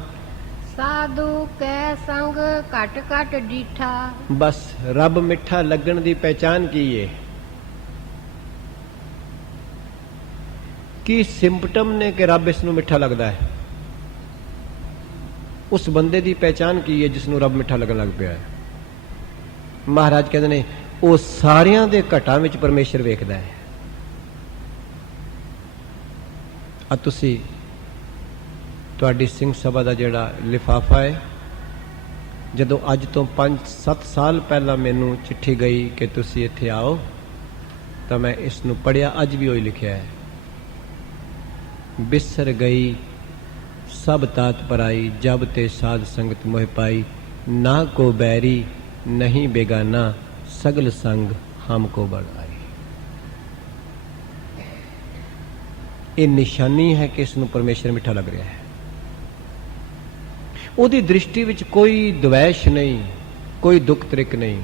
ਸਾਧੂ ਕੈ ਸੰਗ ਘਟ ਘਟ ਡੀਠਾ। ਬਸ ਰੱਬ ਮਿੱਠਾ ਲੱਗਣ ਦੀ ਪਹਿਚਾਨ ਕੀ ਹੈ? ਕੀ ਸਿੰਪਟਮ ਨੇ ਕਿ ਰੱਬ ਇਸ ਨੂੰ ਮਿੱਠਾ ਲੱਗਦਾ ਹੈ? ਉਸ ਬੰਦੇ ਦੀ ਪਹਿਚਾਨ ਕੀ ਹੈ ਜਿਸ ਨੂੰ ਰੱਬ ਮਿੱਠਾ ਲੱਗਣ ਲੱਗ ਪਿਆ ਹੈ? ਮਹਾਰਾਜ ਕਹਿੰਦੇ ਨੇ, ਉਹ ਸਾਰਿਆਂ ਦੇ ਘਟਾਂ ਵਿੱਚ ਪਰਮੇਸ਼ਰ ਵੇਖਦਾ ਹੈ। ਆ ਤੁਸੀਂ ਤੁਹਾਡੀ ਸਿੰਘ ਸਭਾ ਦਾ ਜਿਹੜਾ ਲਿਫਾਫਾ ਹੈ, ਜਦੋਂ ਅੱਜ ਤੋਂ 5-7 ਸਾਲ ਪਹਿਲਾਂ ਮੈਨੂੰ ਚਿੱਠੀ ਗਈ ਕਿ ਤੁਸੀਂ ਇੱਥੇ ਆਓ, ਤਾਂ ਮੈਂ ਇਸ ਨੂੰ ਪੜ੍ਹਿਆ। ਅੱਜ ਵੀ ਉਹੀ ਲਿਖਿਆ ਹੈ, ਬਿਸਰ ਗਈ ਸਭ ਤਾਤ ਪਰਾਈ, ਜਬ ਤੇ ਸਾਧ ਸੰਗਤ ਮੋਹ ਪਾਈ, ਨਾ ਕੋ ਬੈਰੀ ਨਹੀਂ ਬੇਗਾਨਾ, ਸਗਲ ਸੰਗ ਹਮ ਕੋ ਬੜਾਈ। ਇਹ ਨਿਸ਼ਾਨੀ ਹੈ ਕਿ ਇਸ ਨੂੰ ਪਰਮੇਸ਼ਰ ਮਿੱਠਾ ਲੱਗ ਰਿਹਾ ਹੈ। ਉਹਦੀ ਦ੍ਰਿਸ਼ਟੀ ਵਿੱਚ ਕੋਈ ਦਵੈਸ਼ ਨਹੀਂ, ਕੋਈ ਦੁੱਖ ਤ੍ਰਿਕ ਨਹੀਂ।